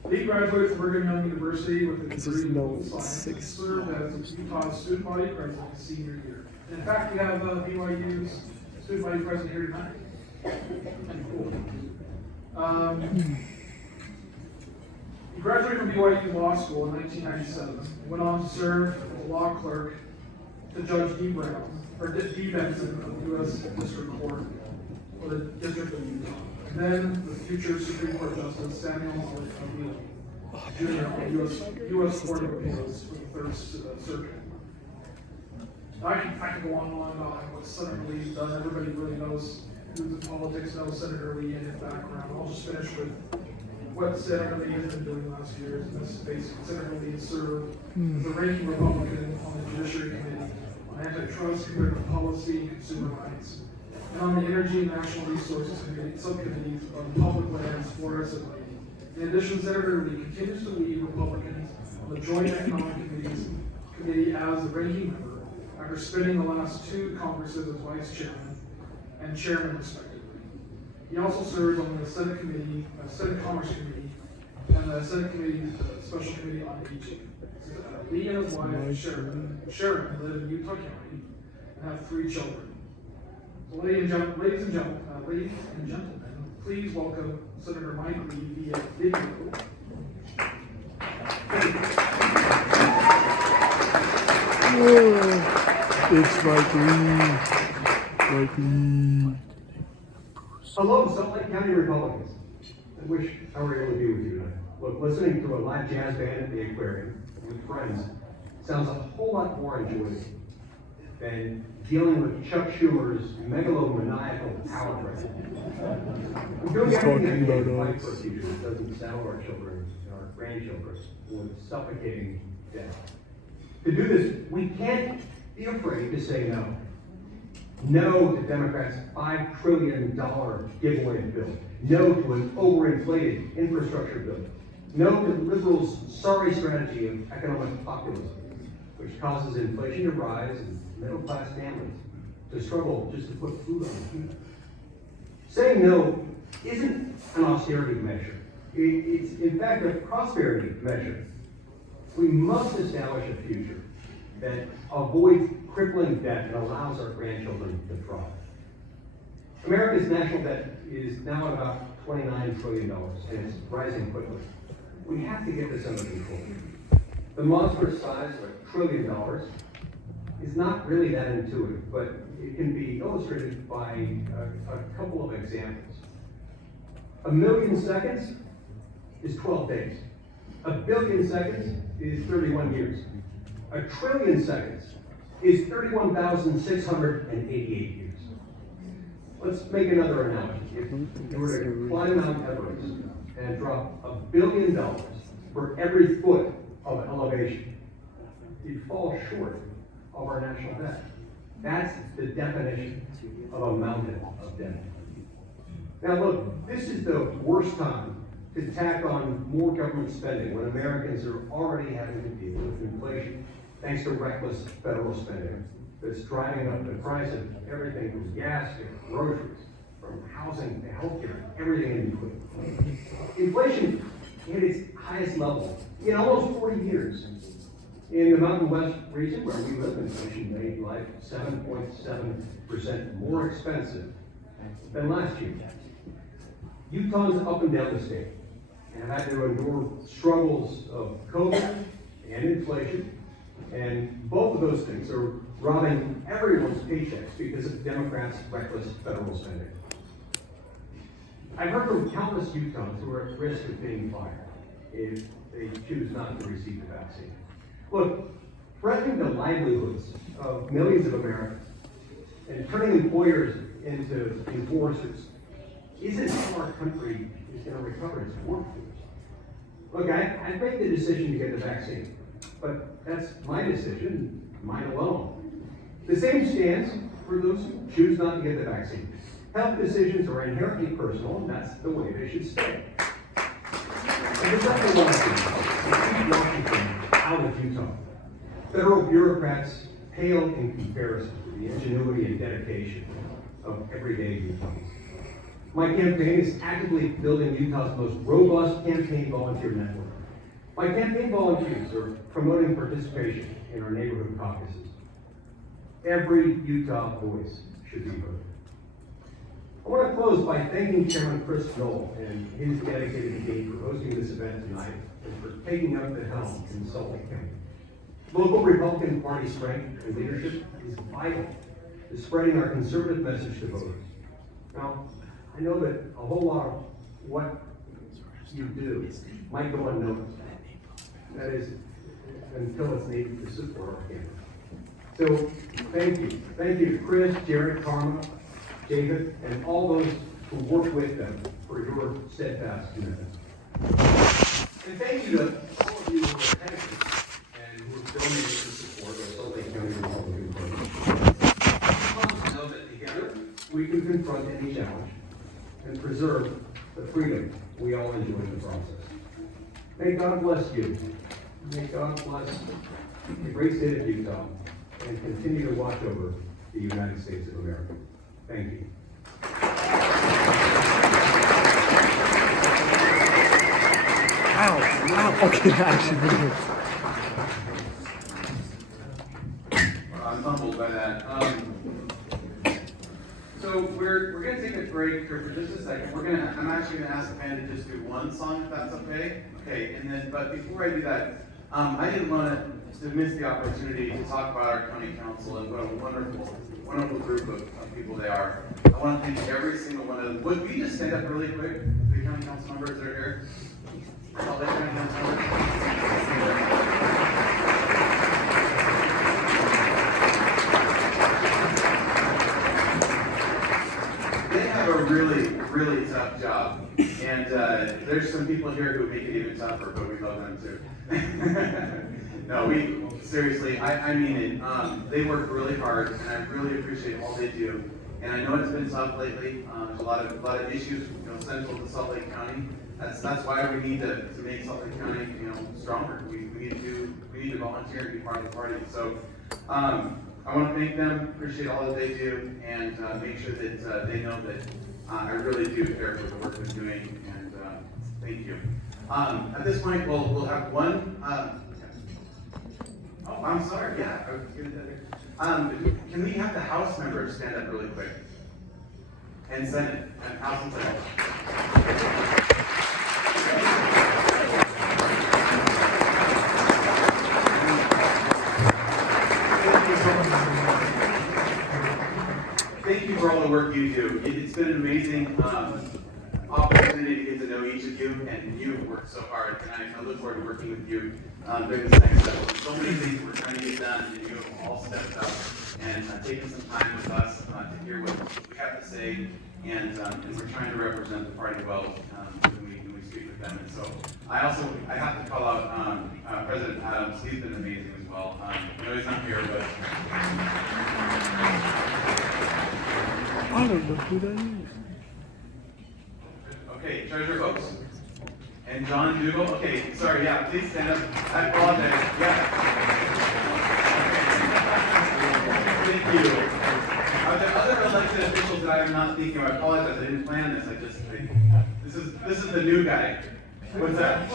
Lee graduated from Brigham Young University with a degree in political science and served as Utah's student body president his senior year. In fact, we have BYU's student body president here tonight. Pretty cool. He graduated from BYU Law School in 1997 and went on to serve as a law clerk to Judge D. Benson of the U.S. District Court for the District of Utah. And then the future Supreme Court Justice Samuel Alito, Jr. of the U.S. Court of Appeals for the 3rd Circuit. I can go on and on about what Senator Lee's done. Everybody really knows who's in politics, knows Senator Lee and his background. I'll just finish with what Senator Lee has been doing last year. And this is basically Senator Lee has served as the ranking Republican on the Judiciary Committee on Antitrust, Comparative Policy, and Consumer Rights, and on the Energy and National Resources Committee, subcommittees on public lands, forests, and land. In addition, Senator Lee continues to lead Republicans on the Joint Economic Committee as the ranking member, after spending the last 2 Congresses as vice chairman and chairman respectively. He also serves on the Senate Commerce Committee, and the Senate Special Committee on Aging. Lee and his wife, Sharon, live in Utah County and have 3 children. So ladies and gentlemen, please welcome Senator Mike Lee via video. It's Mikey. Hello, Salt Lake County Republicans. I wish I were able to be with you tonight. Look, listening to a live jazz band at the aquarium with friends sounds a whole lot more enjoyable than dealing with Chuck Schumer's megalomaniacal power trip. I'm doing He's everything talking I can about to fight us. for a future that doesn't saddle our children and our grandchildren with suffocating death. To do this, we can't be afraid to say no. No to Democrats' $5 trillion giveaway bill. No to an overinflated infrastructure bill. No to liberals' sorry strategy of economic populism, which causes inflation to rise and middle-class families to struggle just to put food on the table. Saying no isn't an austerity measure. It's in fact a prosperity measure. We must establish a future that avoids crippling debt and allows our grandchildren to thrive. America's national debt is now at about $29 trillion, and it's rising quickly. We have to get this under control. The monstrous size of $1 trillion is not really that intuitive, but it can be illustrated by a couple of examples. 1 million seconds is 12 days. 1 billion seconds is 31 years. 1 trillion seconds is 31,688 years. Let's make another analogy. If you were to climb Mount Everest and drop $1 billion for every foot of elevation, you'd fall short of our national debt. That's the definition of a mountain of debt. Now look, this is the worst time to tack on more government spending when Americans are already having to deal with inflation thanks to reckless federal spending that's driving up the price of everything from gas to groceries, from housing to healthcare, everything in between. Inflation hit its highest level in almost 40 years. In the Mountain West region where we live, inflation made life 7.7% more expensive than last year. Utahns up and down the state have had to endure struggles of COVID and inflation, and both of those things are robbing everyone's paychecks because of Democrats' reckless federal spending. I've heard from countless Utahns who are at risk of being fired if they choose not to receive the vaccine. Look, threatening the livelihoods of millions of Americans and turning employers into enforcers isn't how our country is going to recover its workforce. Look, I made the decision to get the vaccine, but that's my decision, mine alone. The same stands for those who choose not to get the vaccine. Health decisions are inherently personal, and that's the way they should stay. And the second one, keep Washington out of Utah. Federal bureaucrats pale in comparison to the ingenuity and dedication of everyday Utahns. My campaign is actively building Utah's most robust campaign volunteer network. My campaign volunteers are promoting participation in our neighborhood caucuses. Every Utah voice should be heard. I want to close by thanking Chairman Chris Knoll and his dedicated team for hosting this event tonight and for taking up the helm in Salt Lake County. Local Republican Party strength and leadership is vital to spreading our conservative message to voters. Now, I know that a whole lot of what you do might go unnoticed. That is, until it's needed to support our campaign. So, thank you. Thank you to Chris, Jared, Karma, David, and all those who work with them for your steadfast commitment. And thank you to all of you who are connected and who have donated to support our Salt Lake County Republican Party. Let's know that together we can confront any challenge and preserve the freedom we all enjoy in the process. May God bless you. May God bless the great state of Utah and continue to watch over the United States of America. Thank you. Ow. Okay, actually. I'm humbled by that. So we're gonna take a break for just a second. I'm actually gonna ask the band to just do one song if that's okay. Okay, and then but before I do that, I didn't want to miss the opportunity to talk about our county council and what a wonderful group of people they are. I want to thank every single one of them. Would we just stand up really quick, the county council members that are here? All the county council members. They have a really tough job, and there's some people here who make it even tougher, but we love them too. No, seriously, I mean it. They work really hard, and I really appreciate all they do. And I know it's been tough lately. There's a lot of issues, central to Salt Lake County. That's why we need to make Salt Lake County, stronger. We need to volunteer and be part of the party. So. I want to thank them, appreciate all that they do, and make sure that they know that I really do care for the work they're doing, and thank you. At this point, we'll have one. Oh, I'm sorry. Yeah, I was gonna do that. Can we have the House members stand up really quick? And Senate, and House and Senate. Thank you for all the work you do. It's been an amazing opportunity to get to know each of you, and you have worked so hard, and I look forward to working with you during this next step. So many things we're trying to get done, and you have all stepped up and taken some time with us to hear what we have to say, and we're trying to represent the party well when we speak with them. And so I have to call out President Adams. He's been amazing as well. I know he's not here, but. I don't know who that is. Okay, Treasurer Oaks. And John Dougal. Okay, sorry, yeah, please stand up. I apologize. Yeah. Okay. Thank you. The other elected officials that I am not thinking of, I apologize, I didn't plan this. This is the new guy. What's that?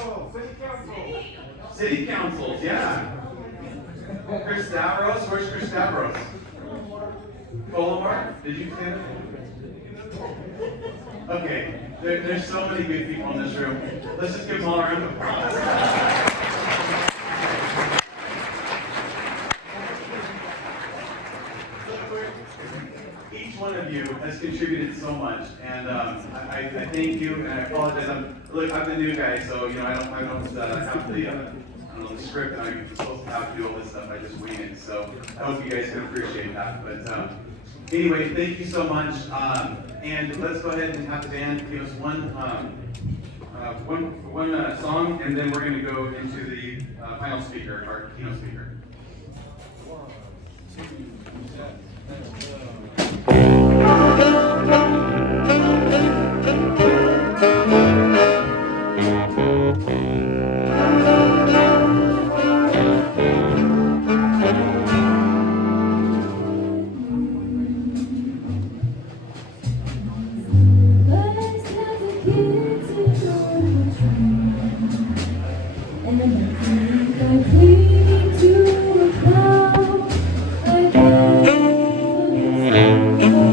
City councils, yeah. Chris Stavros, where's Chris Stavros? Colomar, did you stand up? Okay, there's so many good people in this room. Let's just give them all a round of applause. Each one of you has contributed so much, and I thank you, and I apologize. Look, I'm the new guy, so I don't have the script that I'm supposed to have to do all this stuff. I just wing it. So I hope you guys can appreciate that. But anyway, thank you so much. And let's go ahead and have the band give us one song, and then we're going to go into the final speaker, our keynote speaker. 1, 2, 3. And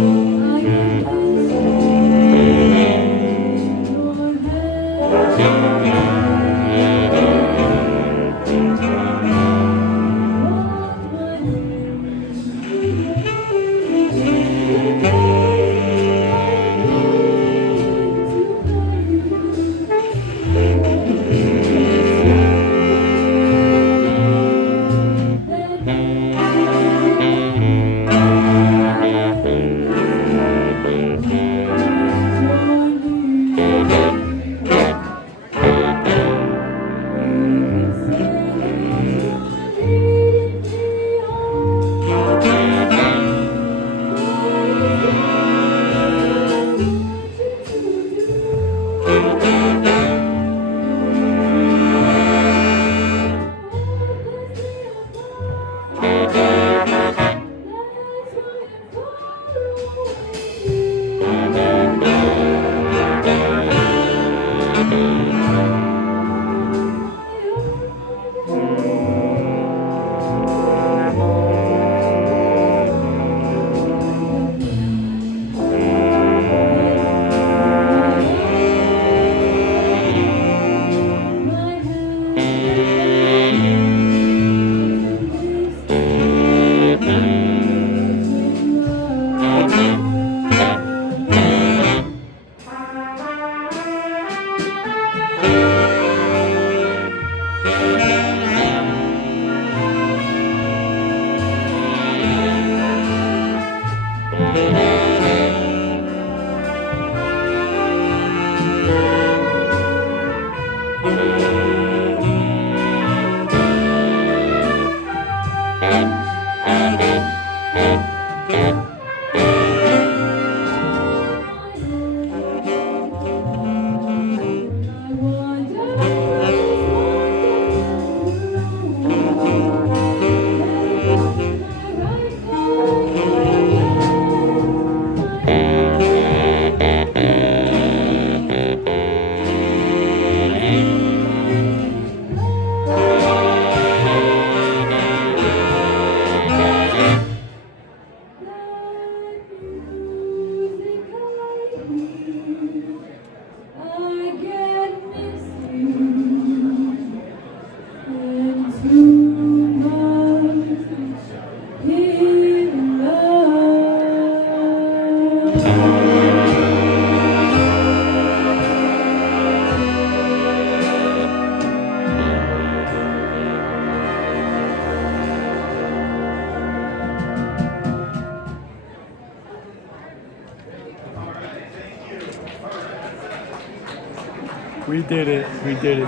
We did it. We did it.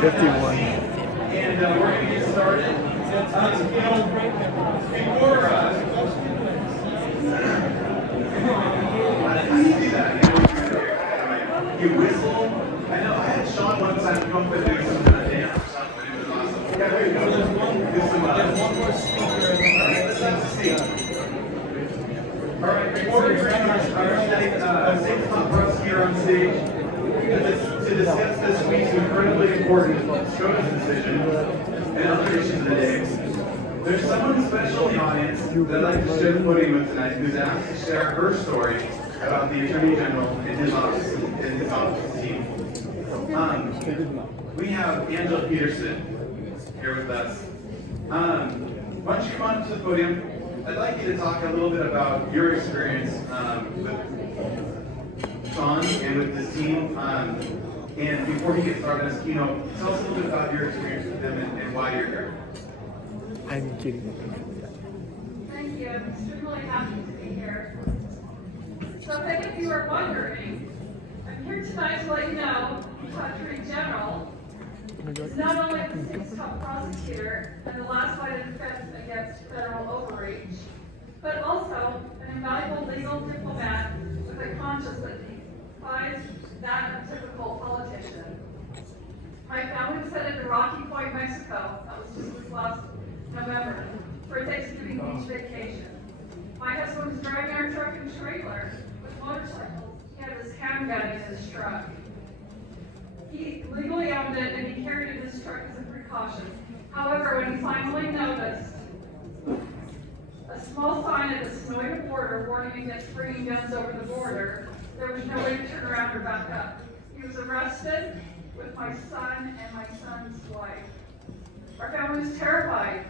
51. And we're going to get started. Before, how do you do that? You whistle? I know, I had Sean one time come up and do some kind of dance or something. It was awesome. Yeah, there you go. There's one more speaker. Let's have a seat. All right, before we bring our same top for us here on stage to discuss this week's incredibly important SCOTUS decision and other issues of the day, there's someone special in the audience that I'd like to share the podium with tonight who's asked to share her story about the Attorney General and his office team. We have Angela Peterson here with us. Why don't you come on to the podium? I'd like you to talk a little bit about your experience with Sean and with this team. And before he gets started, tell us a little bit about your experience with them and why you're here. I'm kidding. Thank you. I'm extremely happy to be here. So if any of you are wondering, I'm here tonight to let you know the Attorney General is not only the state's top prosecutor and the last line of defense against federal overreach, but also an invaluable legal diplomat with a conscience that defies that of a typical politician. My family was headed to Rocky Point, Mexico. That was just this last November for a Thanksgiving beach vacation. My husband was driving our truck and trailer with motorcycles. He had his handgun in his truck. He legally owned it and he carried it in his truck as a precaution. However, when he finally noticed a small sign at the Sonoya border warning against bringing guns over the border, there was no way to turn around or back up. He was arrested with my son and my son's wife. Our family was terrified.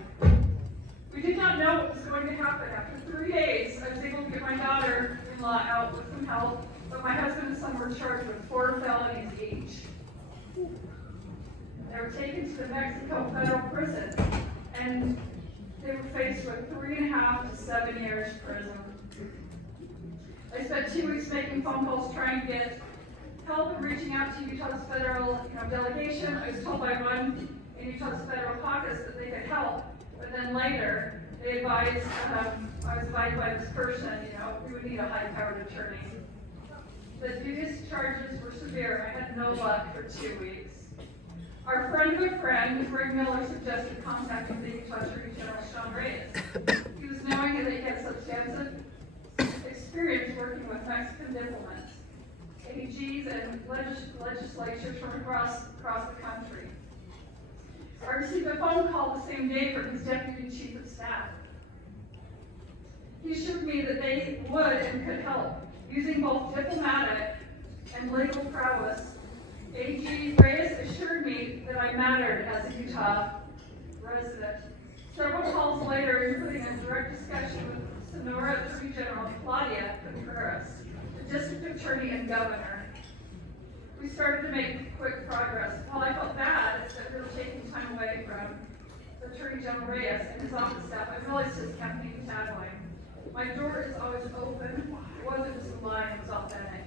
We did not know what was going to happen. After 3 days, I was able to get my daughter-in-law out with some help, but my husband and son were charged with 4 felonies each. They were taken to the Mexico federal prison, and they were faced with 3.5 to 7 years prison. I spent 2 weeks making phone calls trying to get help and reaching out to Utah's federal delegation. I was told by one in Utah's federal caucus that they could help, but then later they advised, I was advised by this person, we would need a high-powered attorney. The dubious charges were severe. I had no luck for 2 weeks. Our friend of a friend, Greg Miller, suggested contacting the Utah Attorney General Sean Reyes. He was knowing that he had substantive experience working with Mexican diplomats, AGs, and legislatures from across the country. I received a phone call the same day from his deputy chief of staff. He assured me that they would and could help, using both diplomatic and legal prowess. AG Reyes assured me that I mattered as a Utah resident. Several calls later, including a direct discussion with Sonora Attorney General Claudia Contreras, district attorney and governor. We started to make quick progress. While I felt bad that we were taking time away from Attorney General Reyes and his office staff, I realized his campaign tagline. My door is always open. It wasn't just a line, it was authentic.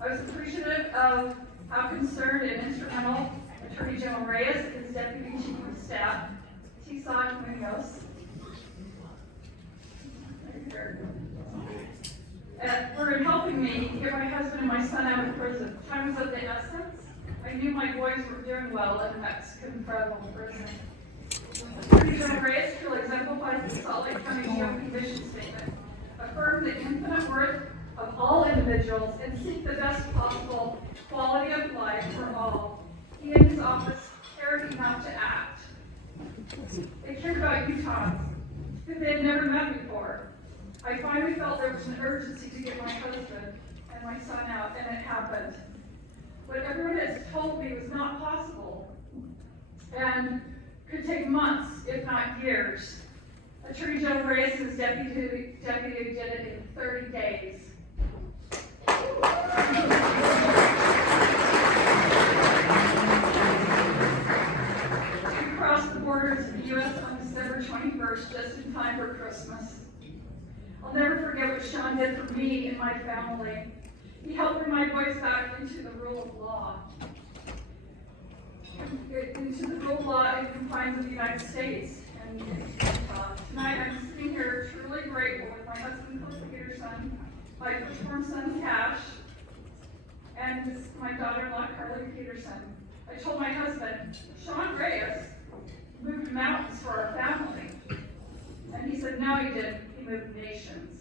I was appreciative of how concerned and instrumental Attorney General Reyes and his deputy chief of staff, Tisan Munoz, were in helping me get my husband and my son out of prison. Time was of the essence. I knew my boys were doing well in the Mexican federal prison. Attorney General Reyes truly exemplifies the Salt Lake County GOP mission statement. Affirm the infinite worth of all individuals and seek the best possible quality of life for all. He and his office cared enough to act. They cared about Utahns who they had never met before. I finally felt there was an urgency to get my husband and my son out, and it happened. What everyone has told me was not possible and could take months, if not years. Attorney General Reyes' deputy did it in 30 days. We crossed the borders of the U.S. on December 21st, just in time for Christmas. I'll never forget what Sean did for me and my family. He helped bring my boys back into the rule of law. Into the rule of law and confines of the United States. And tonight I'm sitting here truly grateful with my husband, Philip Peterson, my firstborn son, Cash, and my daughter-in-law, Carly Peterson. I told my husband, Sean Reyes moved mountains for our family. And he said, no, he didn't. He moved nations.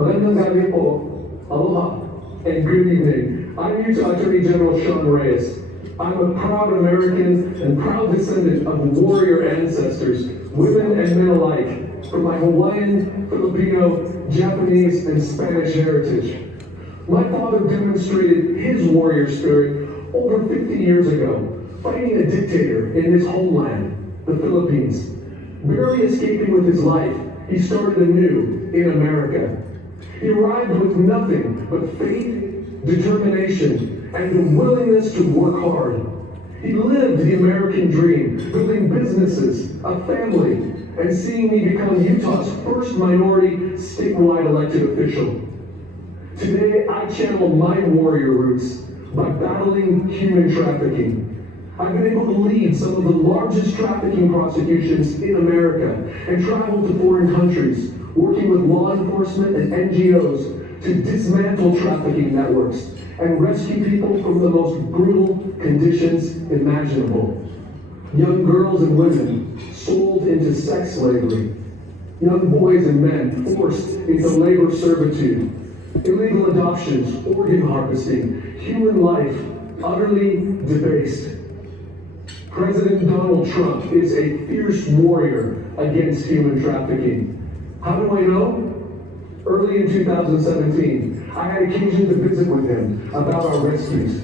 Magandang gabi po. Aloha and good evening. I'm Utah Attorney General Sean Reyes. I'm a proud American and proud descendant of warrior ancestors, women and men alike, from my Hawaiian, Filipino, Japanese, and Spanish heritage. My father demonstrated his warrior spirit over 50 years ago, fighting a dictator in his homeland, the Philippines. Barely escaping with his life, he started anew in America. He arrived with nothing but faith, determination, and the willingness to work hard. He lived the American dream, building businesses, a family, and seeing me become Utah's first minority statewide elected official. Today, I channel my warrior roots by battling human trafficking. I've been able to lead some of the largest trafficking prosecutions in America and travel to foreign countries, working with law enforcement and NGOs to dismantle trafficking networks and rescue people from the most brutal conditions imaginable. Young girls and women sold into sex slavery. Young boys and men forced into labor servitude. Illegal adoptions, organ harvesting, human life utterly debased. President Donald Trump is a fierce warrior against human trafficking. How do I know? Early in 2017, I had occasion to visit with him about our rescues.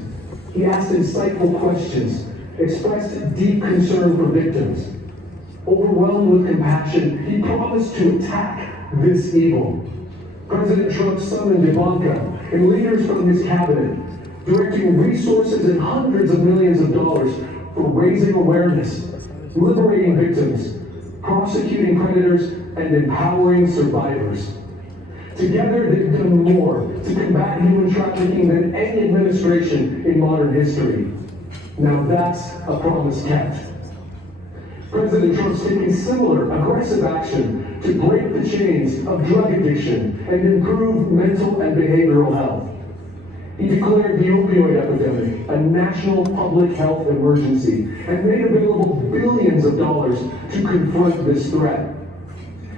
He asked insightful questions, expressed deep concern for victims. Overwhelmed with compassion, he promised to attack this evil. President Trump summoned Ivanka and leaders from his cabinet, directing resources and hundreds of millions of dollars for raising awareness, liberating victims, prosecuting predators, and empowering survivors. Together, they've done more to combat human trafficking than any administration in modern history. Now that's a promise kept. President Trump's taking similar aggressive action to break the chains of drug addiction and improve mental and behavioral health. He declared the opioid epidemic a national public health emergency and made available billions of dollars to confront this threat.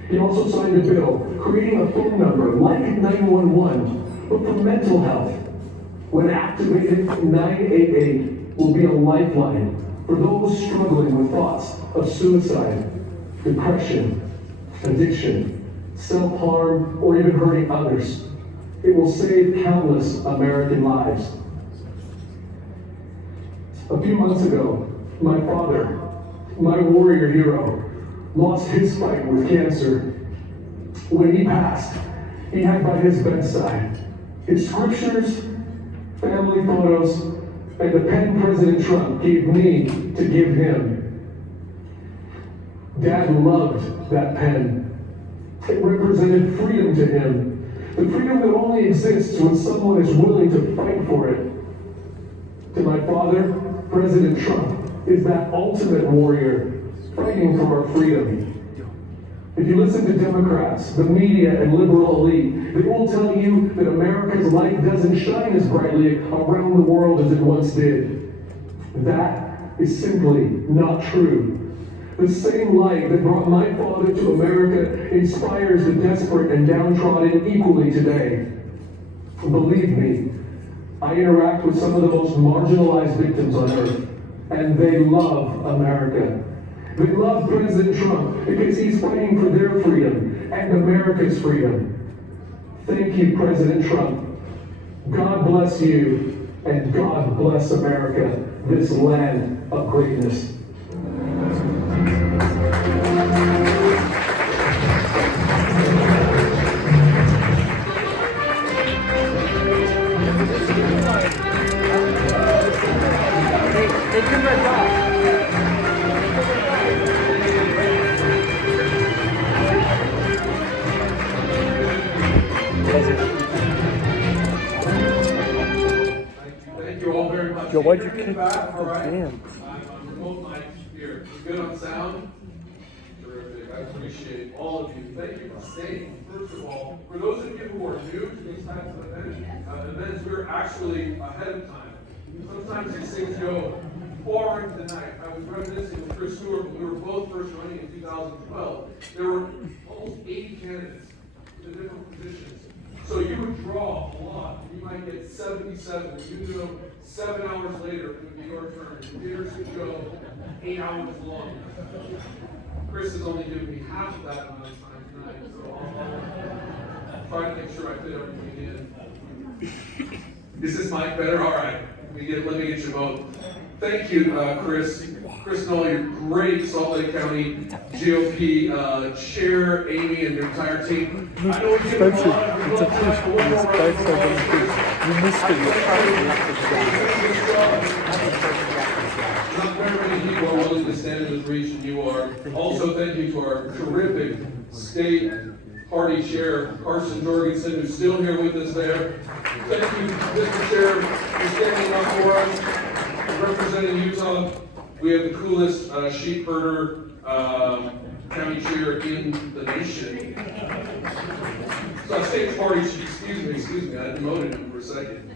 He also signed a bill creating a phone number like 911, but for mental health. When activated, 988 will be a lifeline for those struggling with thoughts of suicide, depression, addiction, self-harm, or even hurting others. It will save countless American lives. A few months ago, my father, my warrior hero, lost his fight with cancer. When he passed, he had by his bedside his scriptures, family photos, and the pen President Trump gave me to give him. Dad loved that pen. It represented freedom to him, the freedom that only exists when someone is willing to fight for it. To my father, President Trump is that ultimate warrior fighting for our freedom. If you listen to Democrats, the media, and liberal elite, they will tell you that America's light doesn't shine as brightly around the world as it once did. That is simply not true. The same light that brought my father to America inspires the desperate and downtrodden equally today. Believe me, I interact with some of the most marginalized victims on earth, and they love America. They love President Trump because he's fighting for their freedom and America's freedom. Thank you, President Trump. God bless you, and God bless America, this land of greatness. They do my job. Thank you all very much. Yo, why'd you kick All the right. damn? I'm remote mic here. Good on sound? Terrific. I appreciate all of you. Thank you for staying. First of all, for those of you who are new to these types of events, we're actually ahead of time. Sometimes these things go far into the night. I was reminiscing with Chris Stewart when we were both first running in 2012. There were almost 80 candidates in different positions. So you would draw a lot. You might get 77. You know, 7 hours later it would be your turn. The dinners would go 8 hours long. Chris has only given me half of that amount of time tonight, so I'll try to make sure I fit everything in. Is this mic better? All right. Let me get your vote. Thank you, Chris. Chris Knoll, you're great Salt Lake County GOP chair, Amy, and your entire team. I know we get a lot of It's official. The spikes are going to You missed it. Not very many people are willing to stand in this region. You are. Also, thank you to our terrific state party chair, Carson Jorgensen, who's still here with us there. Thank you, Mr. Chair, for standing up for us. Representing Utah, we have the coolest sheep herder county chair in the nation. So state party, excuse me, I demoted him for a second.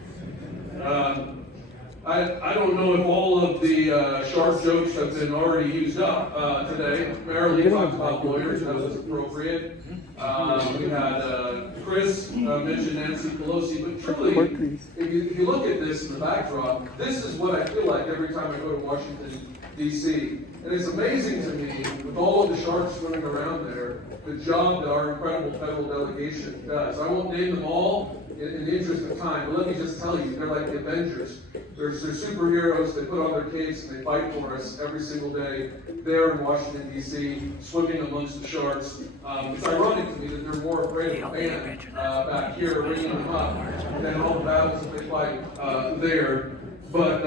I don't know if all of the sharp jokes have been already used up today. Marilee talked about lawyers, that was appropriate. We had Chris mention Nancy Pelosi, but truly, if you look at this in the backdrop, this is what I feel like every time I go to Washington, D.C. And it's amazing to me, with all of the sharks swimming around there, the job that our incredible federal delegation does. I won't name them all in the interest of time, but let me just tell you, they're like the Avengers. They're superheroes, they put on their capes and they fight for us every single day there in Washington, D.C., swimming amongst the sharks. It's ironic to me that they're more afraid of a band back here ringing them up than all the battles that they fight there. But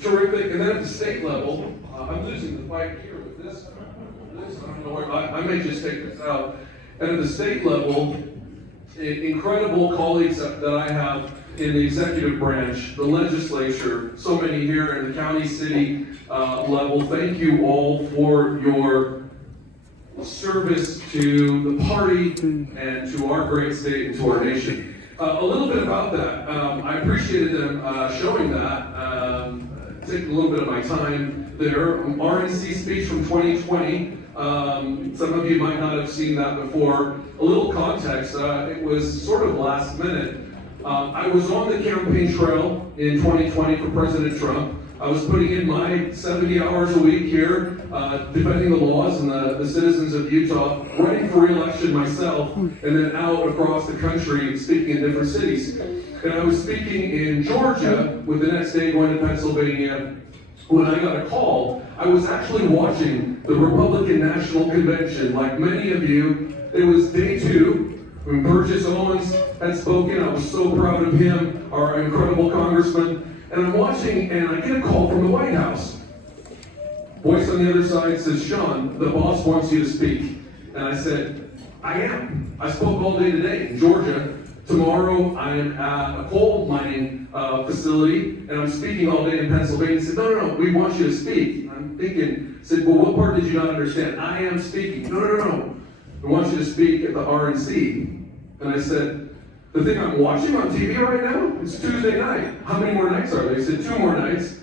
terrific. And then at the state level, I'm losing the fight here with this. I don't know where, I may just take this out. And at the state level, incredible colleagues that I have in the executive branch, the legislature, so many here in the county, city level. Thank you all for your service to the party and to our great state and to our nation. A little bit about that. I appreciated them showing that. Taking a little bit of my time there. RNC speech from 2020. Some of you might not have seen that before. A little context, it was sort of last minute. I was on the campaign trail in 2020 for President Trump. I was putting in my 70 hours a week here, defending the laws and the citizens of Utah, running for re-election myself, and then out across the country speaking in different cities. And I was speaking in Georgia, with the next day going to Pennsylvania. When I got a call, I was actually watching the Republican National Convention. Like many of you, it was day 2 when Burgess Owens had spoken. I was so proud of him, our incredible congressman. And I'm watching, and I get a call from the White House. Voice on the other side says, "Sean, the boss wants you to speak." And I said, "I am. I spoke all day today in Georgia. Tomorrow I am at a coal mining facility, and I'm speaking all day in Pennsylvania." He said, no, we want you to speak. I'm thinking, I said, "Well, what part did you not understand?" "I am speaking." No. "We want you to speak at the RNC." And I said, "The thing I'm watching on TV right now, it's Tuesday night. How many more nights are there?" He said, 2 more nights.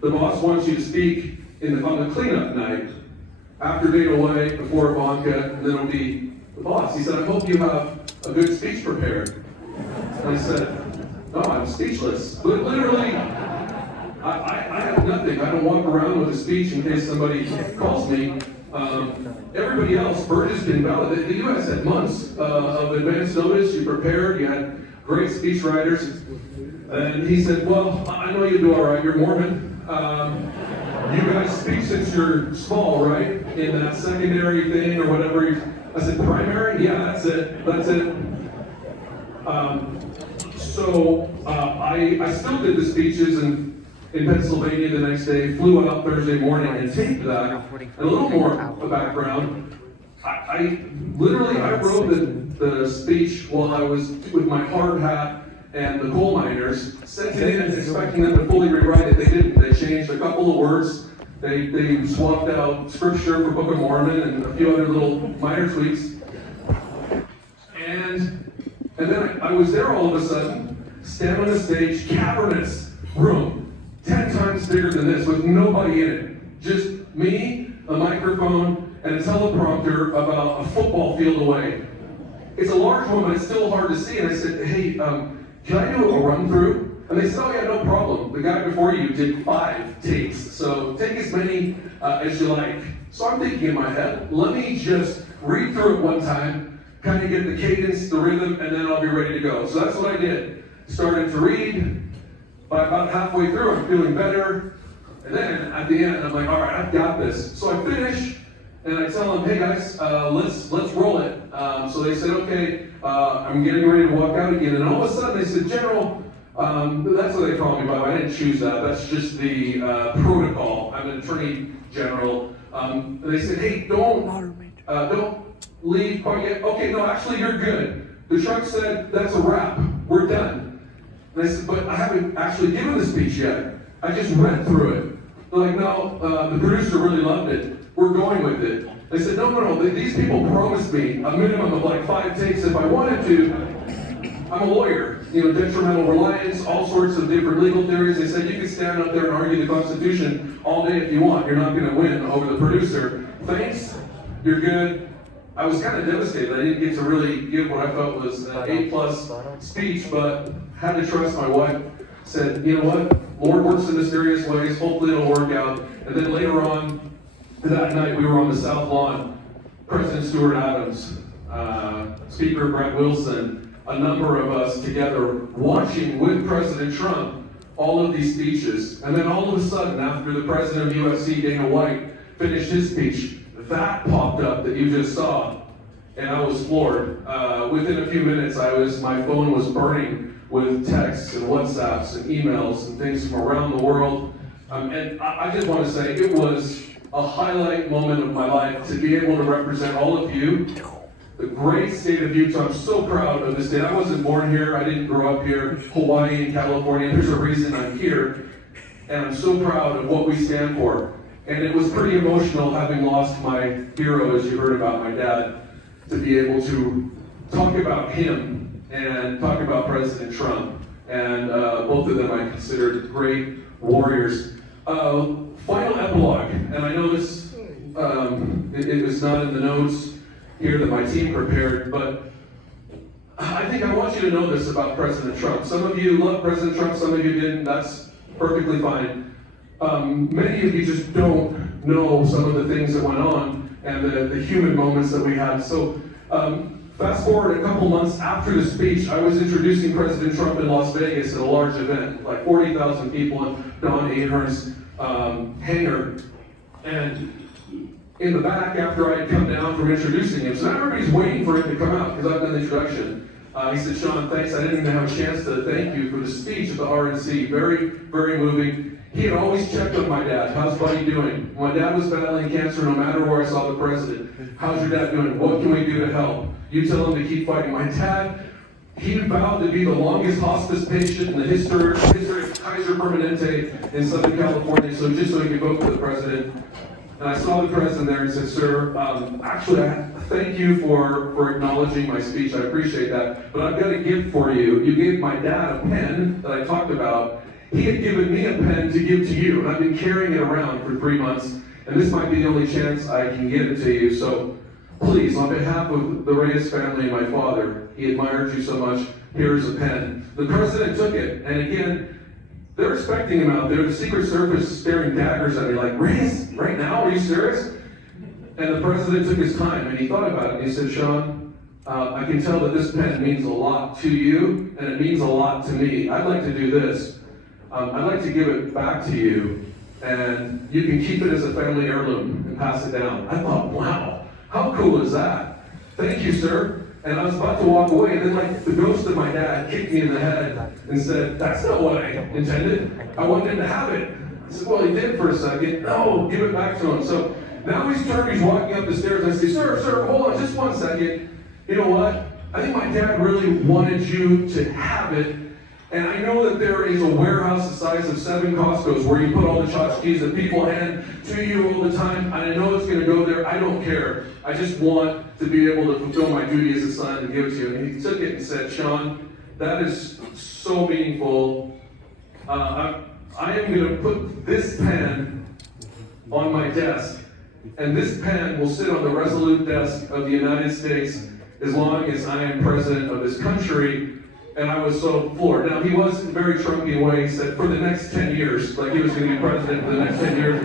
"The boss wants you to speak on the cleanup night, after Dana White, before Ivanka, and then it'll be the boss." He said, "I hope you have a good speech prepared." And I said, "No, I'm speechless." But literally, I have nothing. I don't walk around with a speech in case somebody calls me. Everybody else, Burgess didn't validate. The U.S. had months of advance notice. You prepared. You had great speech writers. And he said, "Well, I know you do all right. You're Mormon. You guys speak since you're small, right? In that secondary thing or whatever." I said, "Primary? Yeah, that's it. That's it." So I still did the speeches in Pennsylvania the next day, flew out Thursday morning and taped that. And a little more of background. I wrote the speech while I was with my hard hat and the coal miners, sent it in expecting them to fully rewrite it. They didn't. They changed a couple of words. They swapped out scripture for Book of Mormon and a few other little minor tweaks. And then I was there all of a sudden, stand on the stage, cavernous room, 10 times bigger than this, with nobody in it. Just me, a microphone, and a teleprompter about a football field away. It's a large one, but it's still hard to see. And I said, "Hey, can I do a run through?" And they said, "Oh yeah, no problem. The guy before you did 5 takes, so take as many as you like." So I'm thinking in my head, let me just read through it one time, kind of get the cadence, the rhythm, and then I'll be ready to go. So that's what I did. Started to read. By about halfway through, I'm feeling better. And then at the end, I'm like, all right, I've got this. So I finish, and I tell them, "Hey guys, let's roll it." So they said, "Okay, I'm getting ready to walk out again." And all of a sudden they said, "General," that's what they call me, by the way. I didn't choose that. That's just the protocol. I'm an attorney general. And they said, "Hey, don't leave quite yet." "Okay, no, actually, you're good. The truck said that's a wrap. We're done." And I said, "But I haven't actually given the speech yet. I just read through it." They're like, "No, the producer really loved it. We're going with it." They said, No. These people promised me a minimum of like 5 takes if I wanted to. I'm a lawyer, detrimental reliance, all sorts of different legal theories. They said you can stand up there and argue the Constitution all day if you want. You're not going to win over the producer. Thanks, you're good. I was kind of devastated. I didn't get to really give what I felt was an A+ speech, but had to trust my wife. Said, "You know what? Lord works in mysterious ways. Hopefully it'll work out." And then later on that night, we were on the South Lawn. President Stuart Adams, Speaker Brett Wilson, a number of us together watching with President Trump all of these speeches. And then all of a sudden, after the president of UFC, Dana White, finished his speech, that popped up that you just saw, and I was floored. Within a few minutes, my phone was burning with texts and WhatsApps and emails and things from around the world. And I just want to say, it was a highlight moment of my life to be able to represent all of you, the great state of Utah. I'm so proud of this state. I wasn't born here. I didn't grow up here. Hawaii and California. There's a reason I'm here. And I'm so proud of what we stand for. And it was pretty emotional having lost my hero, as you heard about my dad, to be able to talk about him and talk about President Trump. And both of them I considered great warriors. Final epilogue, and I know this, it was not in the notes here that my team prepared, but I think I want you to know this about President Trump. Some of you love President Trump, some of you didn't. That's perfectly fine. Many of you just don't know some of the things that went on and the human moments that we had. So fast forward a couple months after the speech, I was introducing President Trump in Las Vegas at a large event, like 40,000 people in Don Ahern's hangar. And in the back, after I had come down from introducing him, so now everybody's waiting for him to come out because I've done the introduction. He said, Sean, thanks. I didn't even have a chance to thank you for the speech at the RNC. Very, very moving. He had always checked on my dad. How's Buddy doing? My dad was battling cancer no matter where I saw the president. How's your dad doing? What can we do to help? You tell him to keep fighting. My dad, he vowed to be the longest hospice patient in the history of Kaiser Permanente in Southern California, so just so he could vote for the president. And I saw the president there and said, sir, actually, I thank you for acknowledging my speech. I appreciate that. But I've got a gift for you. You gave my dad a pen that I talked about. He had given me a pen to give to you, and I've been carrying it around for 3 months. And this might be the only chance I can give it to you. So please, on behalf of the Reyes family and my father, he admired you so much. Here's a pen. The president took it, and again, they're expecting him out there. The Secret Service staring daggers at me like, Reyes, right now? Are you serious? And the president took his time, and he thought about it, and he said, Sean, I can tell that this pen means a lot to you, and it means a lot to me. I'd like to do this. I'd like to give it back to you, and you can keep it as a family heirloom and pass it down. I thought, wow, how cool is that? Thank you, sir. And I was about to walk away, and then like the ghost of my dad kicked me in the head and said, that's not what I intended. I wanted him to have it. I said, well, he did for a second. No, give it back to him. So now he's turned, he's walking up the stairs. I say, sir, hold on just 1 second. You know what? I think my dad really wanted you to have it. And I know that there is a warehouse the size of 7 Costco's where you put all the tchotchkes that people hand to you all the time. And I know it's going to go there. I don't care. I just want to be able to fulfill my duty as a son and give it to you. And he took it and said, Sean, that is so meaningful. I am going to put this pen on my desk. And this pen will sit on the resolute desk of the United States as long as I am president of this country. And I was so floored. Now, he was in a very Trumpian way. He said, for the next 10 years, like he was going to be president for the next 10 years.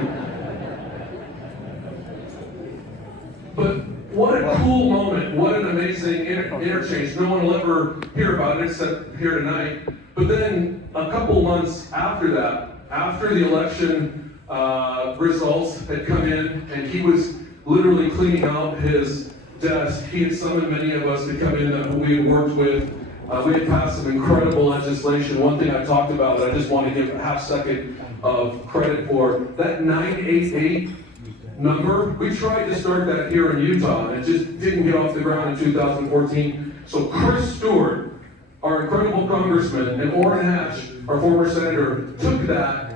But what a cool moment. What an amazing interchange. No one will ever hear about it except here tonight. But then a couple months after that, after the election results had come in, and he was literally cleaning out his desk, he had summoned many of us to come in that we had worked with. We had passed some incredible legislation. One thing I talked about that I just want to give a half second of credit for, that 988 number, we tried to start that here in Utah, and it just didn't get off the ground in 2014. So Chris Stewart, our incredible congressman, and Orrin Hatch, our former senator, took that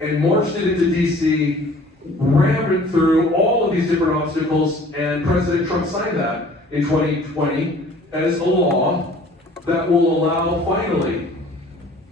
and marched it into DC, rammed it through all of these different obstacles, and President Trump signed that in 2020 as a law that will allow, finally,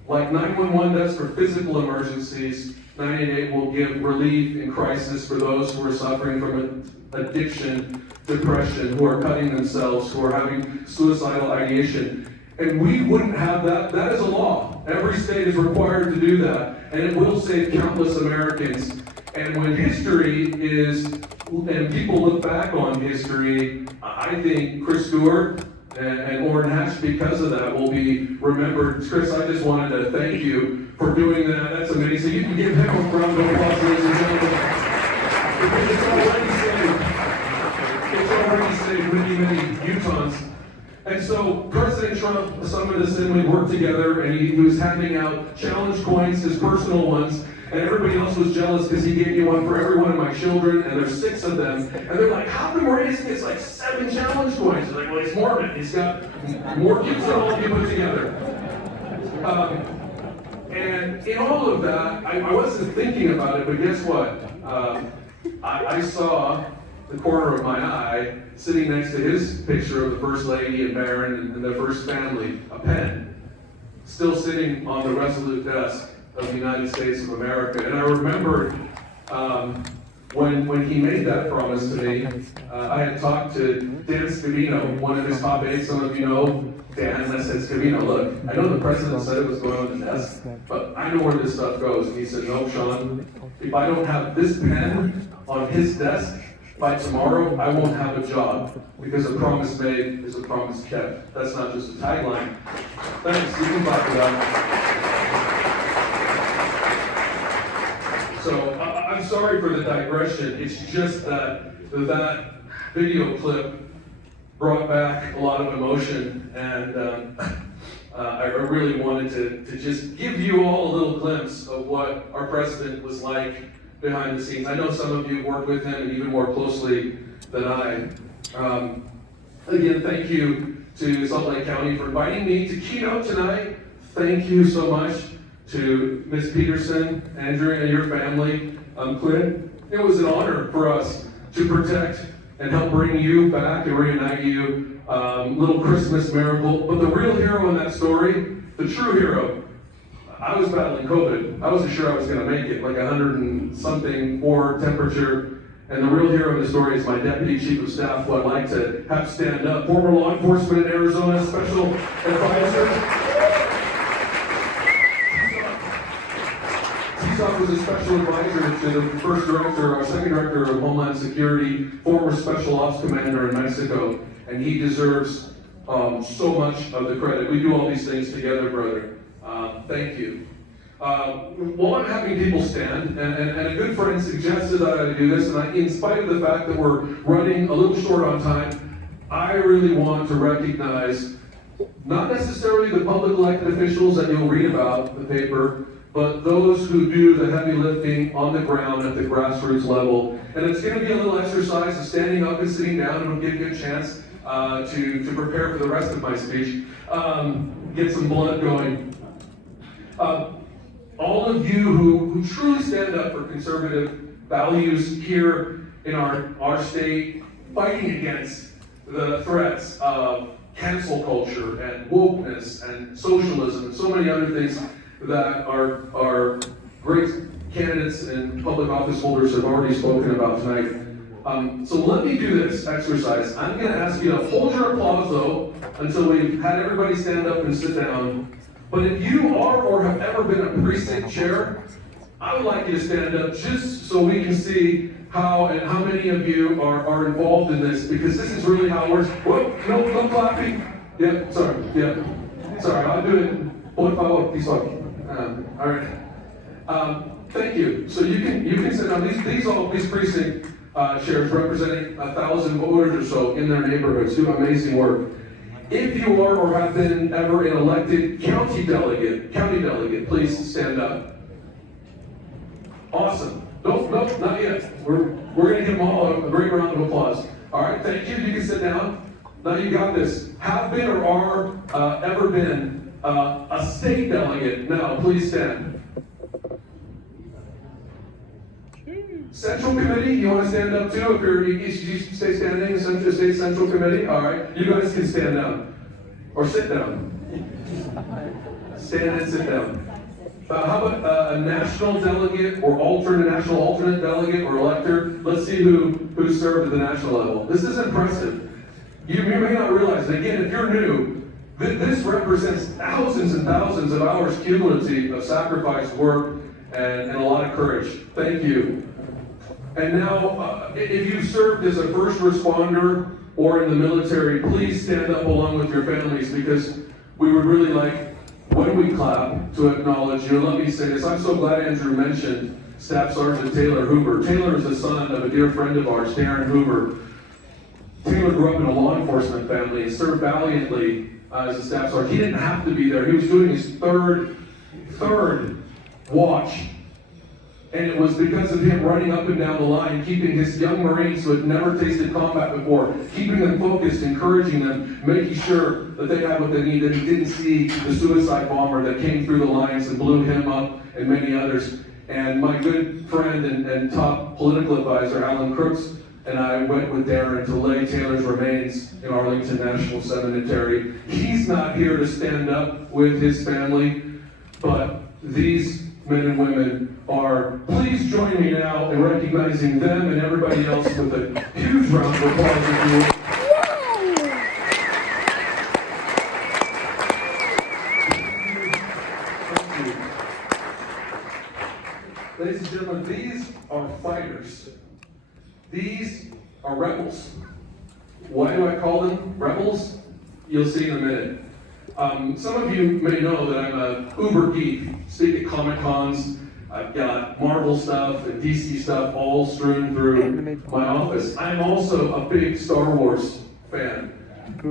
like 911 does for physical emergencies, 988 will give relief in crisis for those who are suffering from addiction, depression, who are cutting themselves, who are having suicidal ideation. And we wouldn't have that. That is a law. Every state is required to do that, and it will save countless Americans. And when history is, and people look back on history, I think Chris Stewart and Orrin Hatch, because of that, will be remembered. Chris, I just wanted to thank you for doing that. That's amazing. You can give him a round of applause, ladies and gentlemen. Because it's already saved many, many Utahns. And so President Trump summoned us in, we worked together, and he was handing out challenge coins, his personal ones, and everybody else was jealous because he gave me one for every one of my children, and there's 6 of them. And they're like, how come Reyes gets like 7 challenge coins? They're like, well, he's Mormon. He's got more gifts than all of you put together. And in all of that, I wasn't thinking about it, but guess what? I saw the corner of my eye sitting next to his picture of the First Lady and Barron and their first family, a pen, still sitting on the resolute desk of the United States of America. And I remembered when he made that promise to me, I had talked to Dan Scavino, one of his top aides. Some of you know Dan, and I said, Scavino, look, I know the president said it was going on the desk, but I know where this stuff goes. And he said, no, Sean, if I don't have this pen on his desk by tomorrow, I won't have a job, because a promise made is a promise kept. That's not just a tagline. Thanks, you can talk about it. So I'm sorry for the digression. It's just that video clip brought back a lot of emotion, and I really wanted to just give you all a little glimpse of what our president was like behind the scenes. I know some of you work with him and even more closely than I. Again, thank you to Salt Lake County for inviting me to keynote tonight. Thank you so much to Ms. Peterson, Andrew, and your family. Clint, it was an honor for us to protect and help bring you back and reunite you. Little Christmas miracle. But the real hero in that story, the true hero, I was battling COVID. I wasn't sure I was going to make it, like 100 and something for temperature. And the real hero of the story is my deputy chief of staff, who I'd like to have stand up. Former law enforcement in Arizona, special advisor. T-Sock was a special advisor to the first director, or second director of Homeland Security, former special ops commander in Mexico. And he deserves so much of the credit. We do all these things together, brother. Thank you. While I'm having people stand, and a good friend suggested that I do this, and in spite of the fact that we're running a little short on time, I really want to recognize not necessarily the public elected officials that you'll read about in the paper, but those who do the heavy lifting on the ground at the grassroots level. And it's going to be a little exercise of standing up and sitting down, and it'll give you a chance to prepare for the rest of my speech. Get some blood going. All of you who truly stand up for conservative values here in our state, fighting against the threats of cancel culture and wokeness and socialism and so many other things that our great candidates and public office holders have already spoken about tonight. So let me do this exercise. I'm going to ask you to hold your applause, though, until we've had everybody stand up and sit down. But if you are or have ever been a precinct chair, I would like you to stand up just so we can see how many of you are involved in this, because this is really how it works. Whoa, no clapping. Yeah, sorry, I'll do it. Por favor, please. All right. Thank you. So you can sit down. These precinct chairs representing 1,000 voters or so in their neighborhoods do amazing work. If you are or have been ever an elected county delegate, please stand up. Awesome. Nope, not yet. We're going to give them all a great round of applause. All right, thank you. You can sit down. Now you got this. Have been or are ever been a state delegate. Now, please stand. Central Committee, you want to stand up too? If you stay standing, State Central Committee, all right. You guys can stand down. Or sit down. Stand and sit down. How about a national delegate or national alternate delegate or elector? Let's see who served at the national level. This is impressive. You may not realize, and again, if you're new, this represents thousands and thousands of hours cumulative of sacrifice, work, and a lot of courage. Thank you. And now, if you've served as a first responder or in the military, please stand up along with your families, because we would really like, when we clap, to acknowledge you. And let me say this, I'm so glad Andrew mentioned Staff Sergeant Taylor Hoover. Taylor is the son of a dear friend of ours, Darren Hoover. Taylor grew up in a law enforcement family and served valiantly as a staff sergeant. He didn't have to be there. He was doing his third watch. And it was because of him running up and down the line, keeping his young Marines who had never tasted combat before, keeping them focused, encouraging them, making sure that they had what they needed. He didn't see the suicide bomber that came through the lines and blew him up and many others. And my good friend and top political advisor, Alan Crooks, and I went with Darren to lay Taylor's remains in Arlington National Cemetery. He's not here to stand up with his family, but these men and women are. Please join me now in recognizing them and everybody else with a huge round of applause, if you will. Ladies and gentlemen, these are fighters. These are rebels. Why do I call them rebels? You'll see in a minute. Some of you may know that I'm a uber geek. Speak at Comic Cons. I've got Marvel stuff and DC stuff all strewn through my office. I'm also a big Star Wars fan.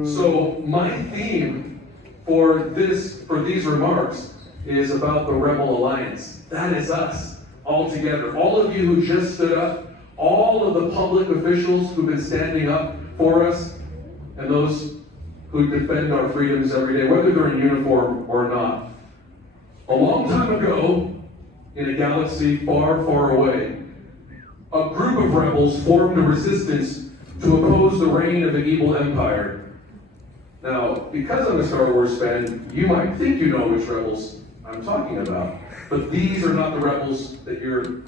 So my theme for these remarks is about the Rebel Alliance. That is us, all together. All of you who just stood up, all of the public officials who've been standing up for us, and those who defend our freedoms every day, whether they're in uniform or not. A long time ago, in a galaxy far, far away, a group of rebels formed a resistance to oppose the reign of an evil empire. Now, because I'm a Star Wars fan, you might think you know which rebels I'm talking about, but these are not the rebels that you're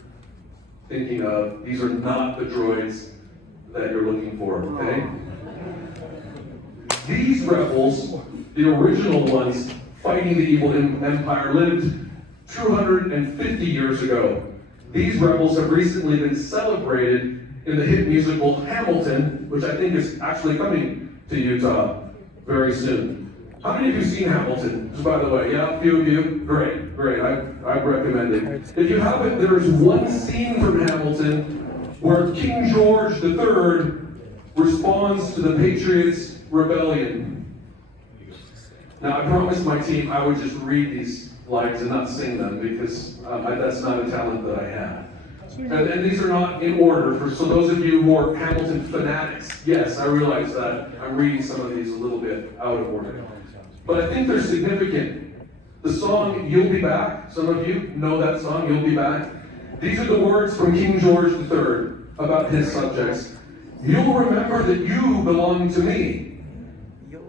thinking of. These are not the droids that you're looking for, okay? These rebels, the original ones fighting the evil empire, lived 250 years ago. These rebels have recently been celebrated in the hit musical Hamilton, which I think is actually coming to Utah very soon. How many of you have seen Hamilton? Just by the way, yeah, a few of you? Great, great, I recommend it. If you haven't, there's one scene from Hamilton where King George III responds to the Patriots' rebellion. Now, I promised my team I would just read these lines and not sing them because that's not a talent that I have. And these are not in order. So those of you who are Hamilton fanatics, yes, I realize that I'm reading some of these a little bit out of order. But I think they're significant. The song, You'll Be Back, some of you know that song, You'll Be Back. These are the words from King George III about his subjects. You'll remember that you belong to me.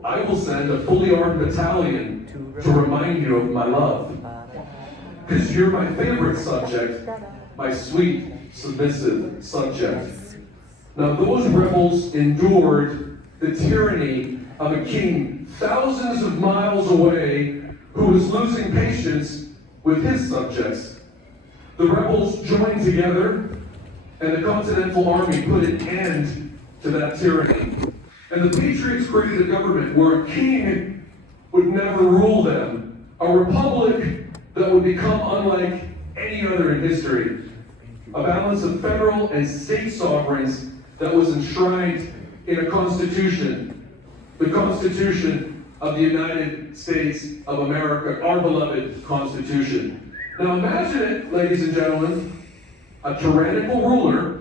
I will send a fully armed battalion to remind you of my love. Because you're my favorite subject, my sweet, submissive subject. Now those rebels endured the tyranny of a king thousands of miles away who was losing patience with his subjects. The rebels joined together and the Continental Army put an end to that tyranny. And the Patriots created a government where a king would never rule them, a republic that would become unlike any other in history, a balance of federal and state sovereigns that was enshrined in a constitution, the Constitution of the United States of America, our beloved Constitution. Now imagine it, ladies and gentlemen, a tyrannical ruler,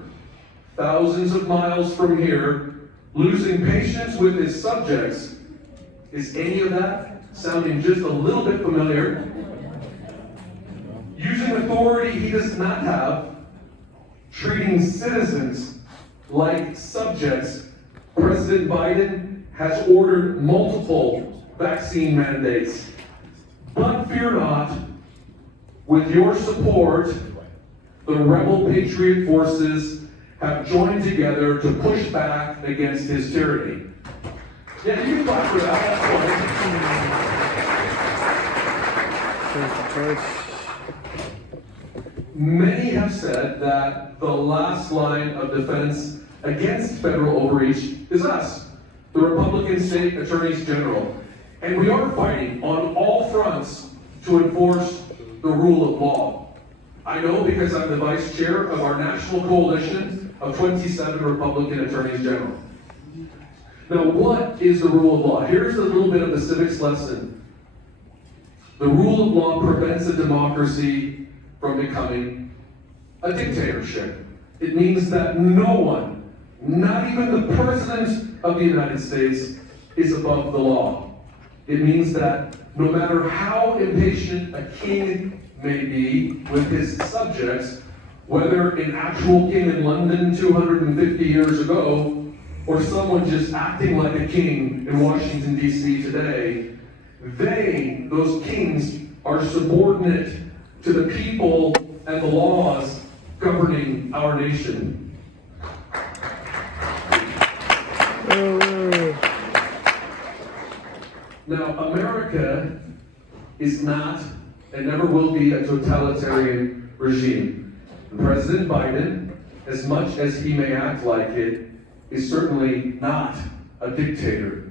thousands of miles from here, losing patience with his subjects. Is any of that sounding just a little bit familiar? Using authority he does not have, treating citizens like subjects. President Biden has ordered multiple vaccine mandates. But fear not, with your support, the rebel patriot forces have joined together to push back against his tyranny. Yeah, you can clap for that. Many have said that the last line of defense against federal overreach is us, the Republican state attorneys general. And we are fighting on all fronts to enforce the rule of law. I know because I'm the vice chair of our national coalition of 27 Republican attorneys general. Now, what is the rule of law? Here's a little bit of the civics lesson. The rule of law prevents a democracy from becoming a dictatorship. It means that no one, not even the President of the United States, is above the law. It means that no matter how impatient a king may be with his subjects, whether an actual king in London 250 years ago, or someone just acting like a king in Washington, D.C. today, those kings, are subordinate to the people and the laws governing our nation. Now, America is not and never will be a totalitarian regime. President Biden, as much as he may act like it, is certainly not a dictator.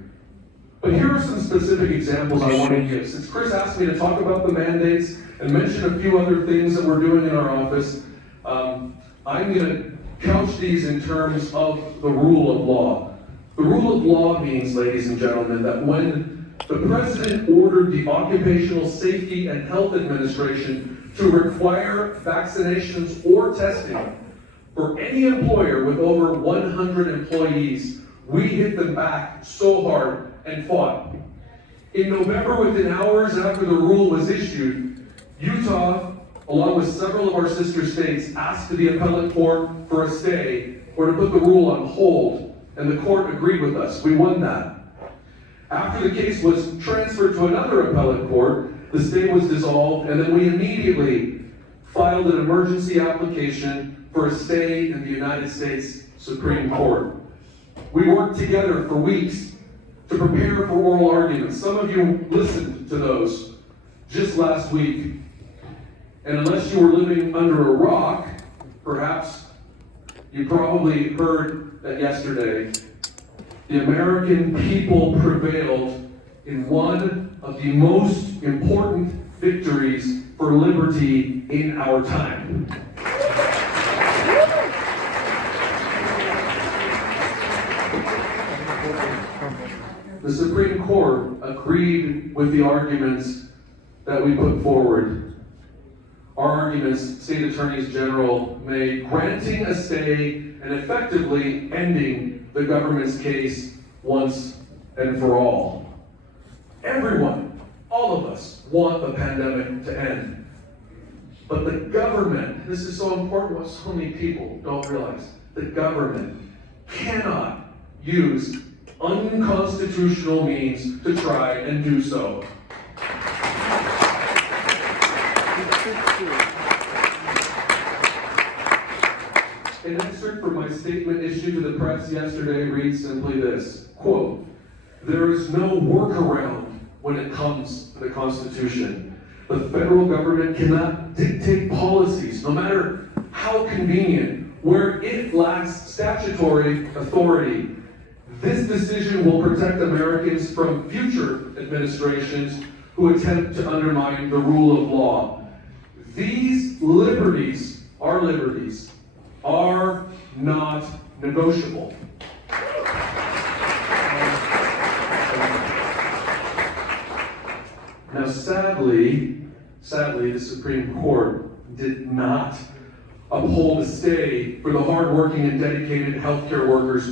But here are some specific examples I want to give. Since Chris asked me to talk about the mandates and mention a few other things that we're doing in our office, I'm going to couch these in terms of the rule of law. The rule of law means, ladies and gentlemen, that when the president ordered the Occupational Safety and Health Administration to require vaccinations or testing for any employer with over 100 employees, we hit them back so hard and fought. In November, within hours after the rule was issued, Utah, along with several of our sister states, asked the appellate court for a stay or to put the rule on hold, and the court agreed with us. We won that. After the case was transferred to another appellate court, the stay was dissolved, and then we immediately filed an emergency application for a stay in the United States Supreme Court. We worked together for weeks to prepare for oral arguments. Some of you listened to those just last week. And unless you were living under a rock, perhaps you probably heard that yesterday the American people prevailed in one of the most important victories for liberty in our time. The Supreme Court agreed with the arguments that we put forward. Our arguments, state attorneys general made, granting a stay and effectively ending the government's case once and for all. Everyone, all of us, want the pandemic to end. But the government, this is so important, what so many people don't realize, the government cannot use unconstitutional means to try and do so. An excerpt from my statement issued to the press yesterday reads simply this, quote, "There is no workaround when it comes to the Constitution. The federal government cannot dictate policies, no matter how convenient, where it lacks statutory authority. This decision will protect Americans from future administrations who attempt to undermine the rule of law. These liberties, our liberties, are not negotiable." Now, sadly, the Supreme Court did not uphold a stay for the hardworking and dedicated healthcare workers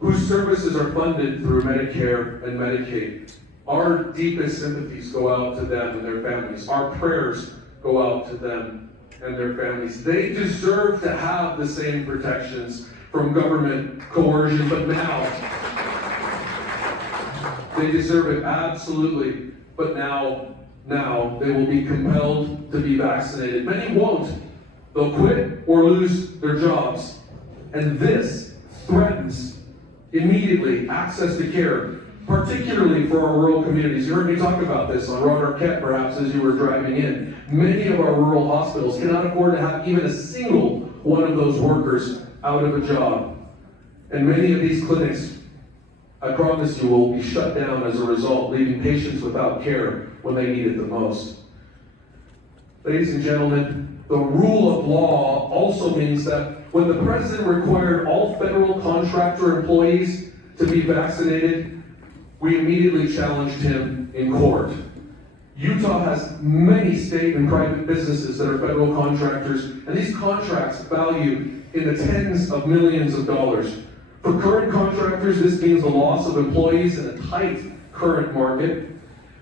whose services are funded through Medicare and Medicaid. Our deepest sympathies go out to them and their families. Our prayers go out to them and their families. They deserve to have the same protections from government coercion, but now they deserve it absolutely. But now they will be compelled to be vaccinated. Many won't. They'll quit or lose their jobs. And this threatens immediately access to care, particularly for our rural communities. You heard me talk about this on Road Arquette, perhaps, as you were driving in. Many of our rural hospitals cannot afford to have even a single one of those workers out of a job. And many of these clinics, I promise you, will be shut down as a result, leaving patients without care when they need it the most. Ladies and gentlemen, the rule of law also means that when the president required all federal contractor employees to be vaccinated, we immediately challenged him in court. Utah has many state and private businesses that are federal contractors, and these contracts value in the tens of millions of dollars. For current contractors, this means the loss of employees in a tight current market,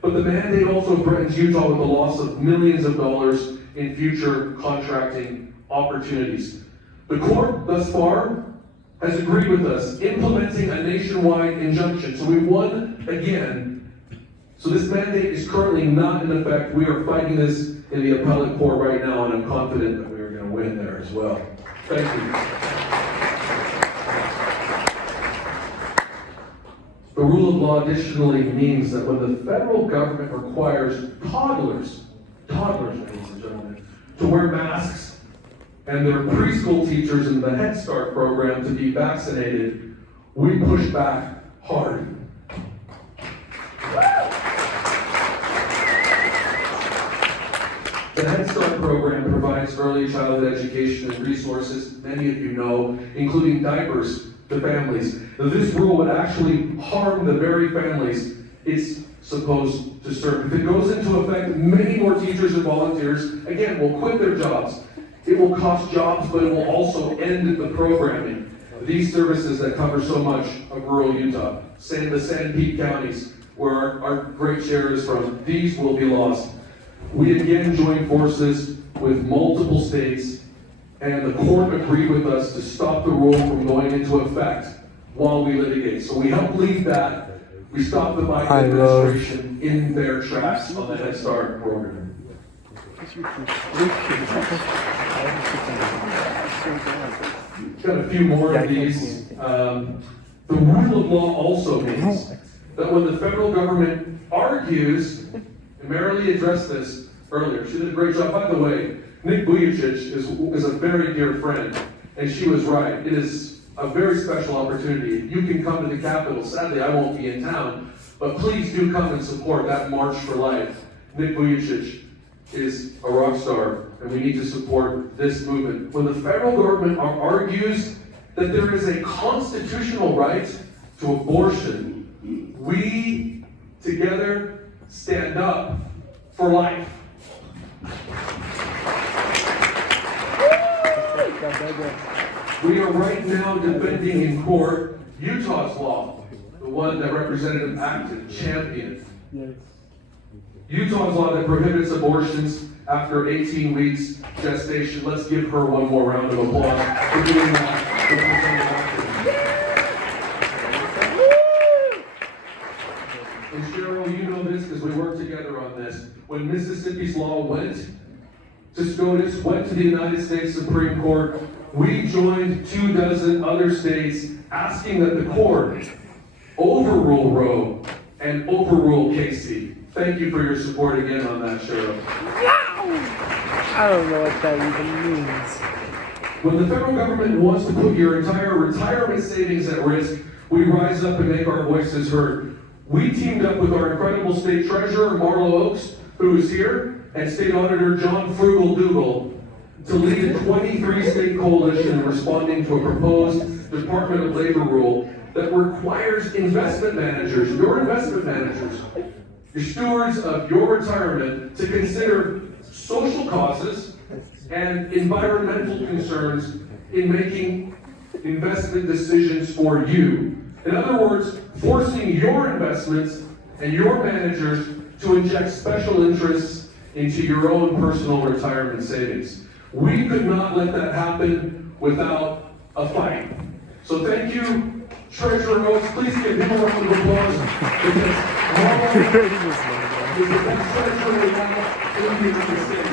but the mandate also threatens Utah with the loss of millions of dollars in future contracting opportunities. The court, thus far, has agreed with us, implementing a nationwide injunction. So we won again. So this mandate is currently not in effect. We are fighting this in the appellate court right now, and I'm confident that we are going to win there as well. Thank you. The rule of law additionally means that when the federal government requires toddlers, ladies and gentlemen, to wear masks and their preschool teachers in the Head Start program to be vaccinated, we push back hard. The Head Start program provides early childhood education and resources, many of you know, including diapers to families. Now, this rule would actually harm the very families it's supposed to serve. If it goes into effect, many more teachers and volunteers, again, will quit their jobs. It will cost jobs, but it will also end the programming. These services that cover so much of rural Utah, the San Pete counties, where our great share is from, these will be lost. We again joined forces with multiple states, and the court agreed with us to stop the rule from going into effect while we litigate. So we helped lead that. We stopped the Biden administration in their tracks on the Head Start program. Got a few more of these. The rule of law also means that when the federal government argues, and Marilee addressed this earlier, she did a great job. By the way, Nick Vujicic is a very dear friend, and she was right. It is a very special opportunity. You can come to the Capitol. Sadly, I won't be in town, but please do come and support that March for Life. Nick Vujicic is a rock star, and we need to support this movement. When the federal government argues that there is a constitutional right to abortion, we together stand up for life. We are right now defending in court Utah's law, the one that Representative Acton championed. Utah's law that prohibits abortions after 18 weeks gestation. Let's give her one more round of applause for doing that. And Cheryl, you know this because we worked together on this. When Mississippi's law went to SCOTUS, went to the United States Supreme Court, we joined 24 other states asking that the court overrule Roe and overrule Casey. Thank you for your support again on that, Cheryl. I don't know what that even means. When the federal government wants to put your entire retirement savings at risk, we rise up and make our voices heard. We teamed up with our incredible state treasurer, Marlo Oaks, who is here, and state auditor, John Frugal Dougal, to lead a 23-state coalition in responding to a proposed Department of Labor rule that requires investment managers, your stewards of your retirement, to consider social causes and environmental concerns in making investment decisions for you. In other words, forcing your investments and your managers to inject special interests into your own personal retirement savings. We could not let that happen without a fight. So thank you, Treasurer Oaks. Please give him a round of applause because Marlo is the best treasurer we have in the United States.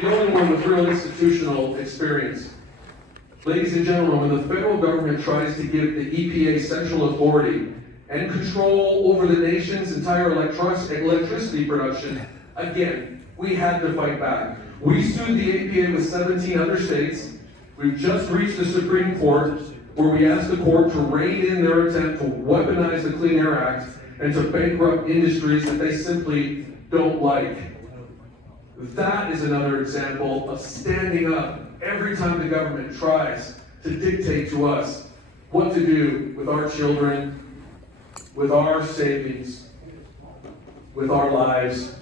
The only one with real institutional experience. Ladies and gentlemen, when the federal government tries to give the EPA central authority and control over the nation's entire electricity production, again, we had to fight back. We sued the EPA with 17 other states. We've just reached the Supreme Court, where we asked the court to rein in their attempt to weaponize the Clean Air Act and to bankrupt industries that they simply don't like. That is another example of standing up every time the government tries to dictate to us what to do with our children, with our savings, with our lives.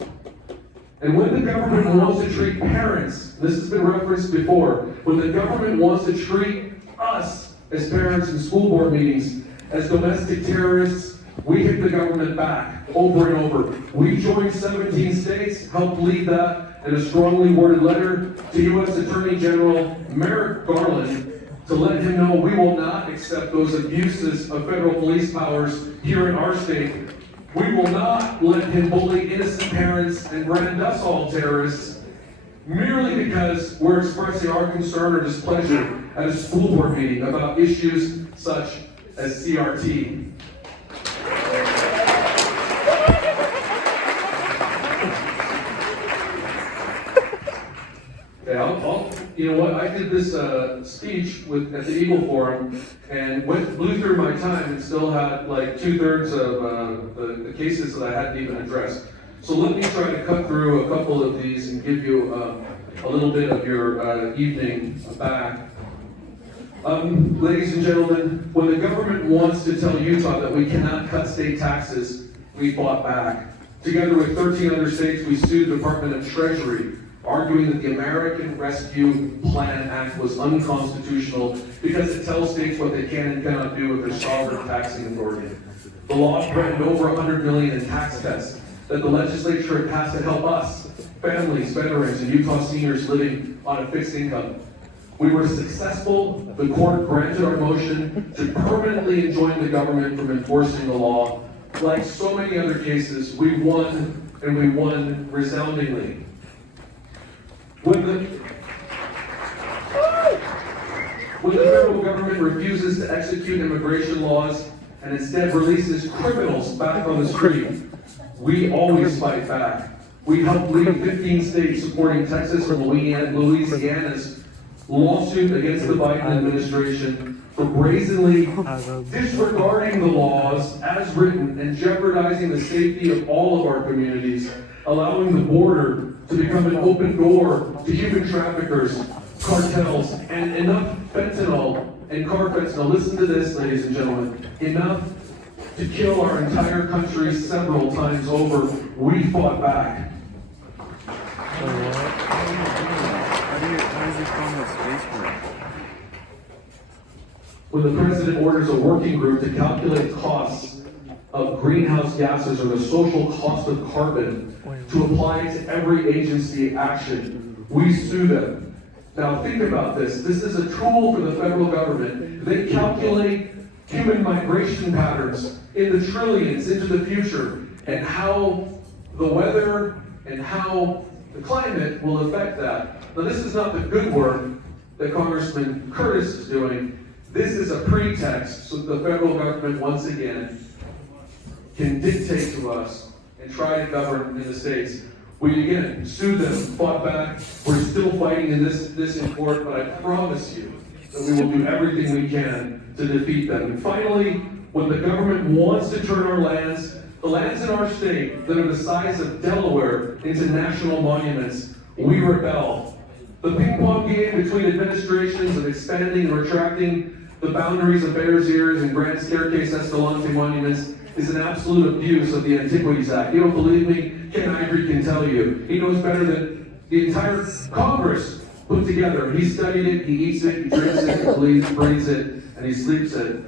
And when the government wants to treat parents, this has been referenced before, when the government wants to treat us as parents in school board meetings as domestic terrorists, we hit the government back over and over. We joined 17 states, helped lead that, and a strongly worded letter to U.S. Attorney General Merrick Garland to let him know we will not accept those abuses of federal police powers here in our state We will not let him bully innocent parents and brand us all terrorists merely because we're expressing our concern or displeasure at a school board meeting about issues such as CRT. Okay, you know what? I did this speech at the Eagle Forum and blew through my time and still had like 2/3 of the cases that I hadn't even addressed. So let me try to cut through a couple of these and give you a little bit of your evening back. Ladies and gentlemen, when the government wants to tell Utah that we cannot cut state taxes, we fought back. Together with 13 other states, we sued the Department of Treasury, arguing that the American Rescue Plan Act was unconstitutional because it tells states what they can and cannot do with their sovereign taxing authority. The law threatened over $100 million in tax cuts that the legislature had passed to help us, families, veterans, and Utah seniors living on a fixed income. We were successful. The court granted our motion to permanently enjoin the government from enforcing the law. Like so many other cases, we won, and we won resoundingly. When the federal government refuses to execute immigration laws and instead releases criminals back on the street, we always fight back. We helped lead 15 states supporting Texas and Louisiana's lawsuit against the Biden administration for brazenly disregarding the laws as written and jeopardizing the safety of all of our communities, allowing the border to become an open door to human traffickers, cartels, and enough fentanyl and carfentanyl. Listen to this, ladies and gentlemen. Enough to kill our entire country several times over. We fought back. When the president orders a working group to calculate costs of greenhouse gases or the social cost of carbon to apply to every agency action, we sue them. Now think about this. This is a tool for the federal government. They calculate human migration patterns in the trillions into the future and how the weather and how the climate will affect that. Now this is not the good work that Congressman Curtis is doing. This is a pretext so the federal government once again can dictate to us and try to govern in the states. We again sued them, fought back. We're still fighting in this in court, but I promise you that we will do everything we can to defeat them. And finally, when the government wants to turn our lands, the lands in our state that are the size of Delaware, into national monuments, we rebel. The ping pong game between administrations of expanding and retracting the boundaries of Bears Ears and Grand Staircase Escalante monuments is an absolute abuse of the Antiquities Act. You don't believe me? Ken Ivory can tell you. He knows better than the entire Congress put together. He studied it, he eats it, he drinks it, he breathes it, and he sleeps it.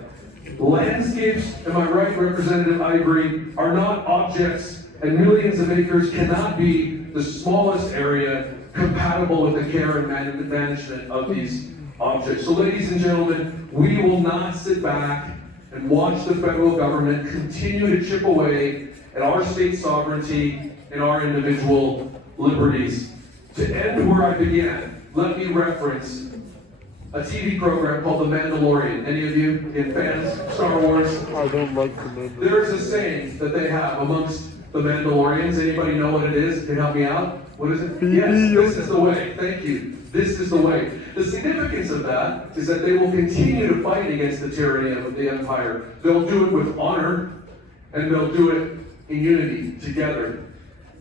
Landscapes, am I right, Representative Ivory, are not objects, and millions of acres cannot be the smallest area compatible with the care and management of these objects. So ladies and gentlemen, we will not sit back and watch the federal government continue to chip away at our state sovereignty and our individual liberties. To end where I began, let me reference a TV program called The Mandalorian. Any of you fans of Star Wars? I don't like The Mandalorian. There's a saying that they have amongst the Mandalorians. Anybody know what it is? Can you help me out? What is it? Yes, this is the way. Thank you. This is the way. The significance of that is that they will continue to fight against the tyranny of the empire. They'll do it with honor, and they'll do it in unity, together.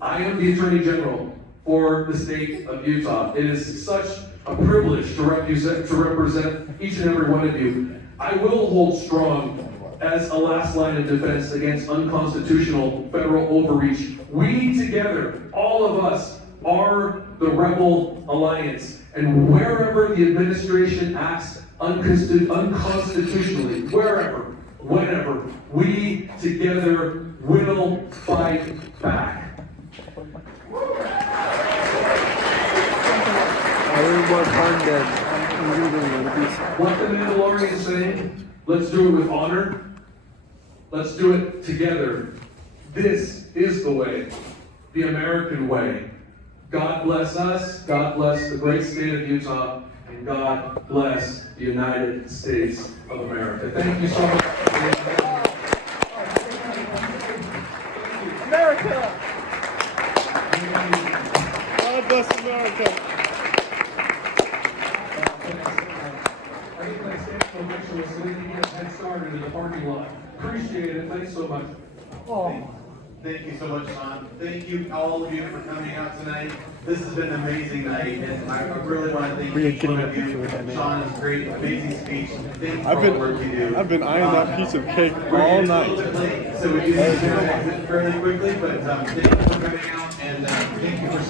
I am the Attorney General for the state of Utah. It is such a privilege to represent each and every one of you. I will hold strong as a last line of defense against unconstitutional federal overreach. We together, all of us, are the Rebel Alliance. And wherever the administration acts unconstitutionally, wherever, whenever, we together will fight back. What the Mandalorian is saying, let's do it with honor. Let's do it together. This is the way, the American way. God bless us, God bless the great state of Utah, and God bless the United States of America. Thank you so much. America! God bless America! I think that stand picture was so we can get a head started in the parking lot. Appreciate it, thanks so much. Oh. Thank you so much, Sean. Thank you, all of you, for coming out tonight. This has been an amazing night, and I really want to thank We are each getting one a of picture you. with that man. Sean is great, amazing speech. Thank you for all the work you do. I've been eyeing that piece of cake We're all getting night. a little bit late, so we do need to exit fairly quickly, but thank you for coming out, and thank you for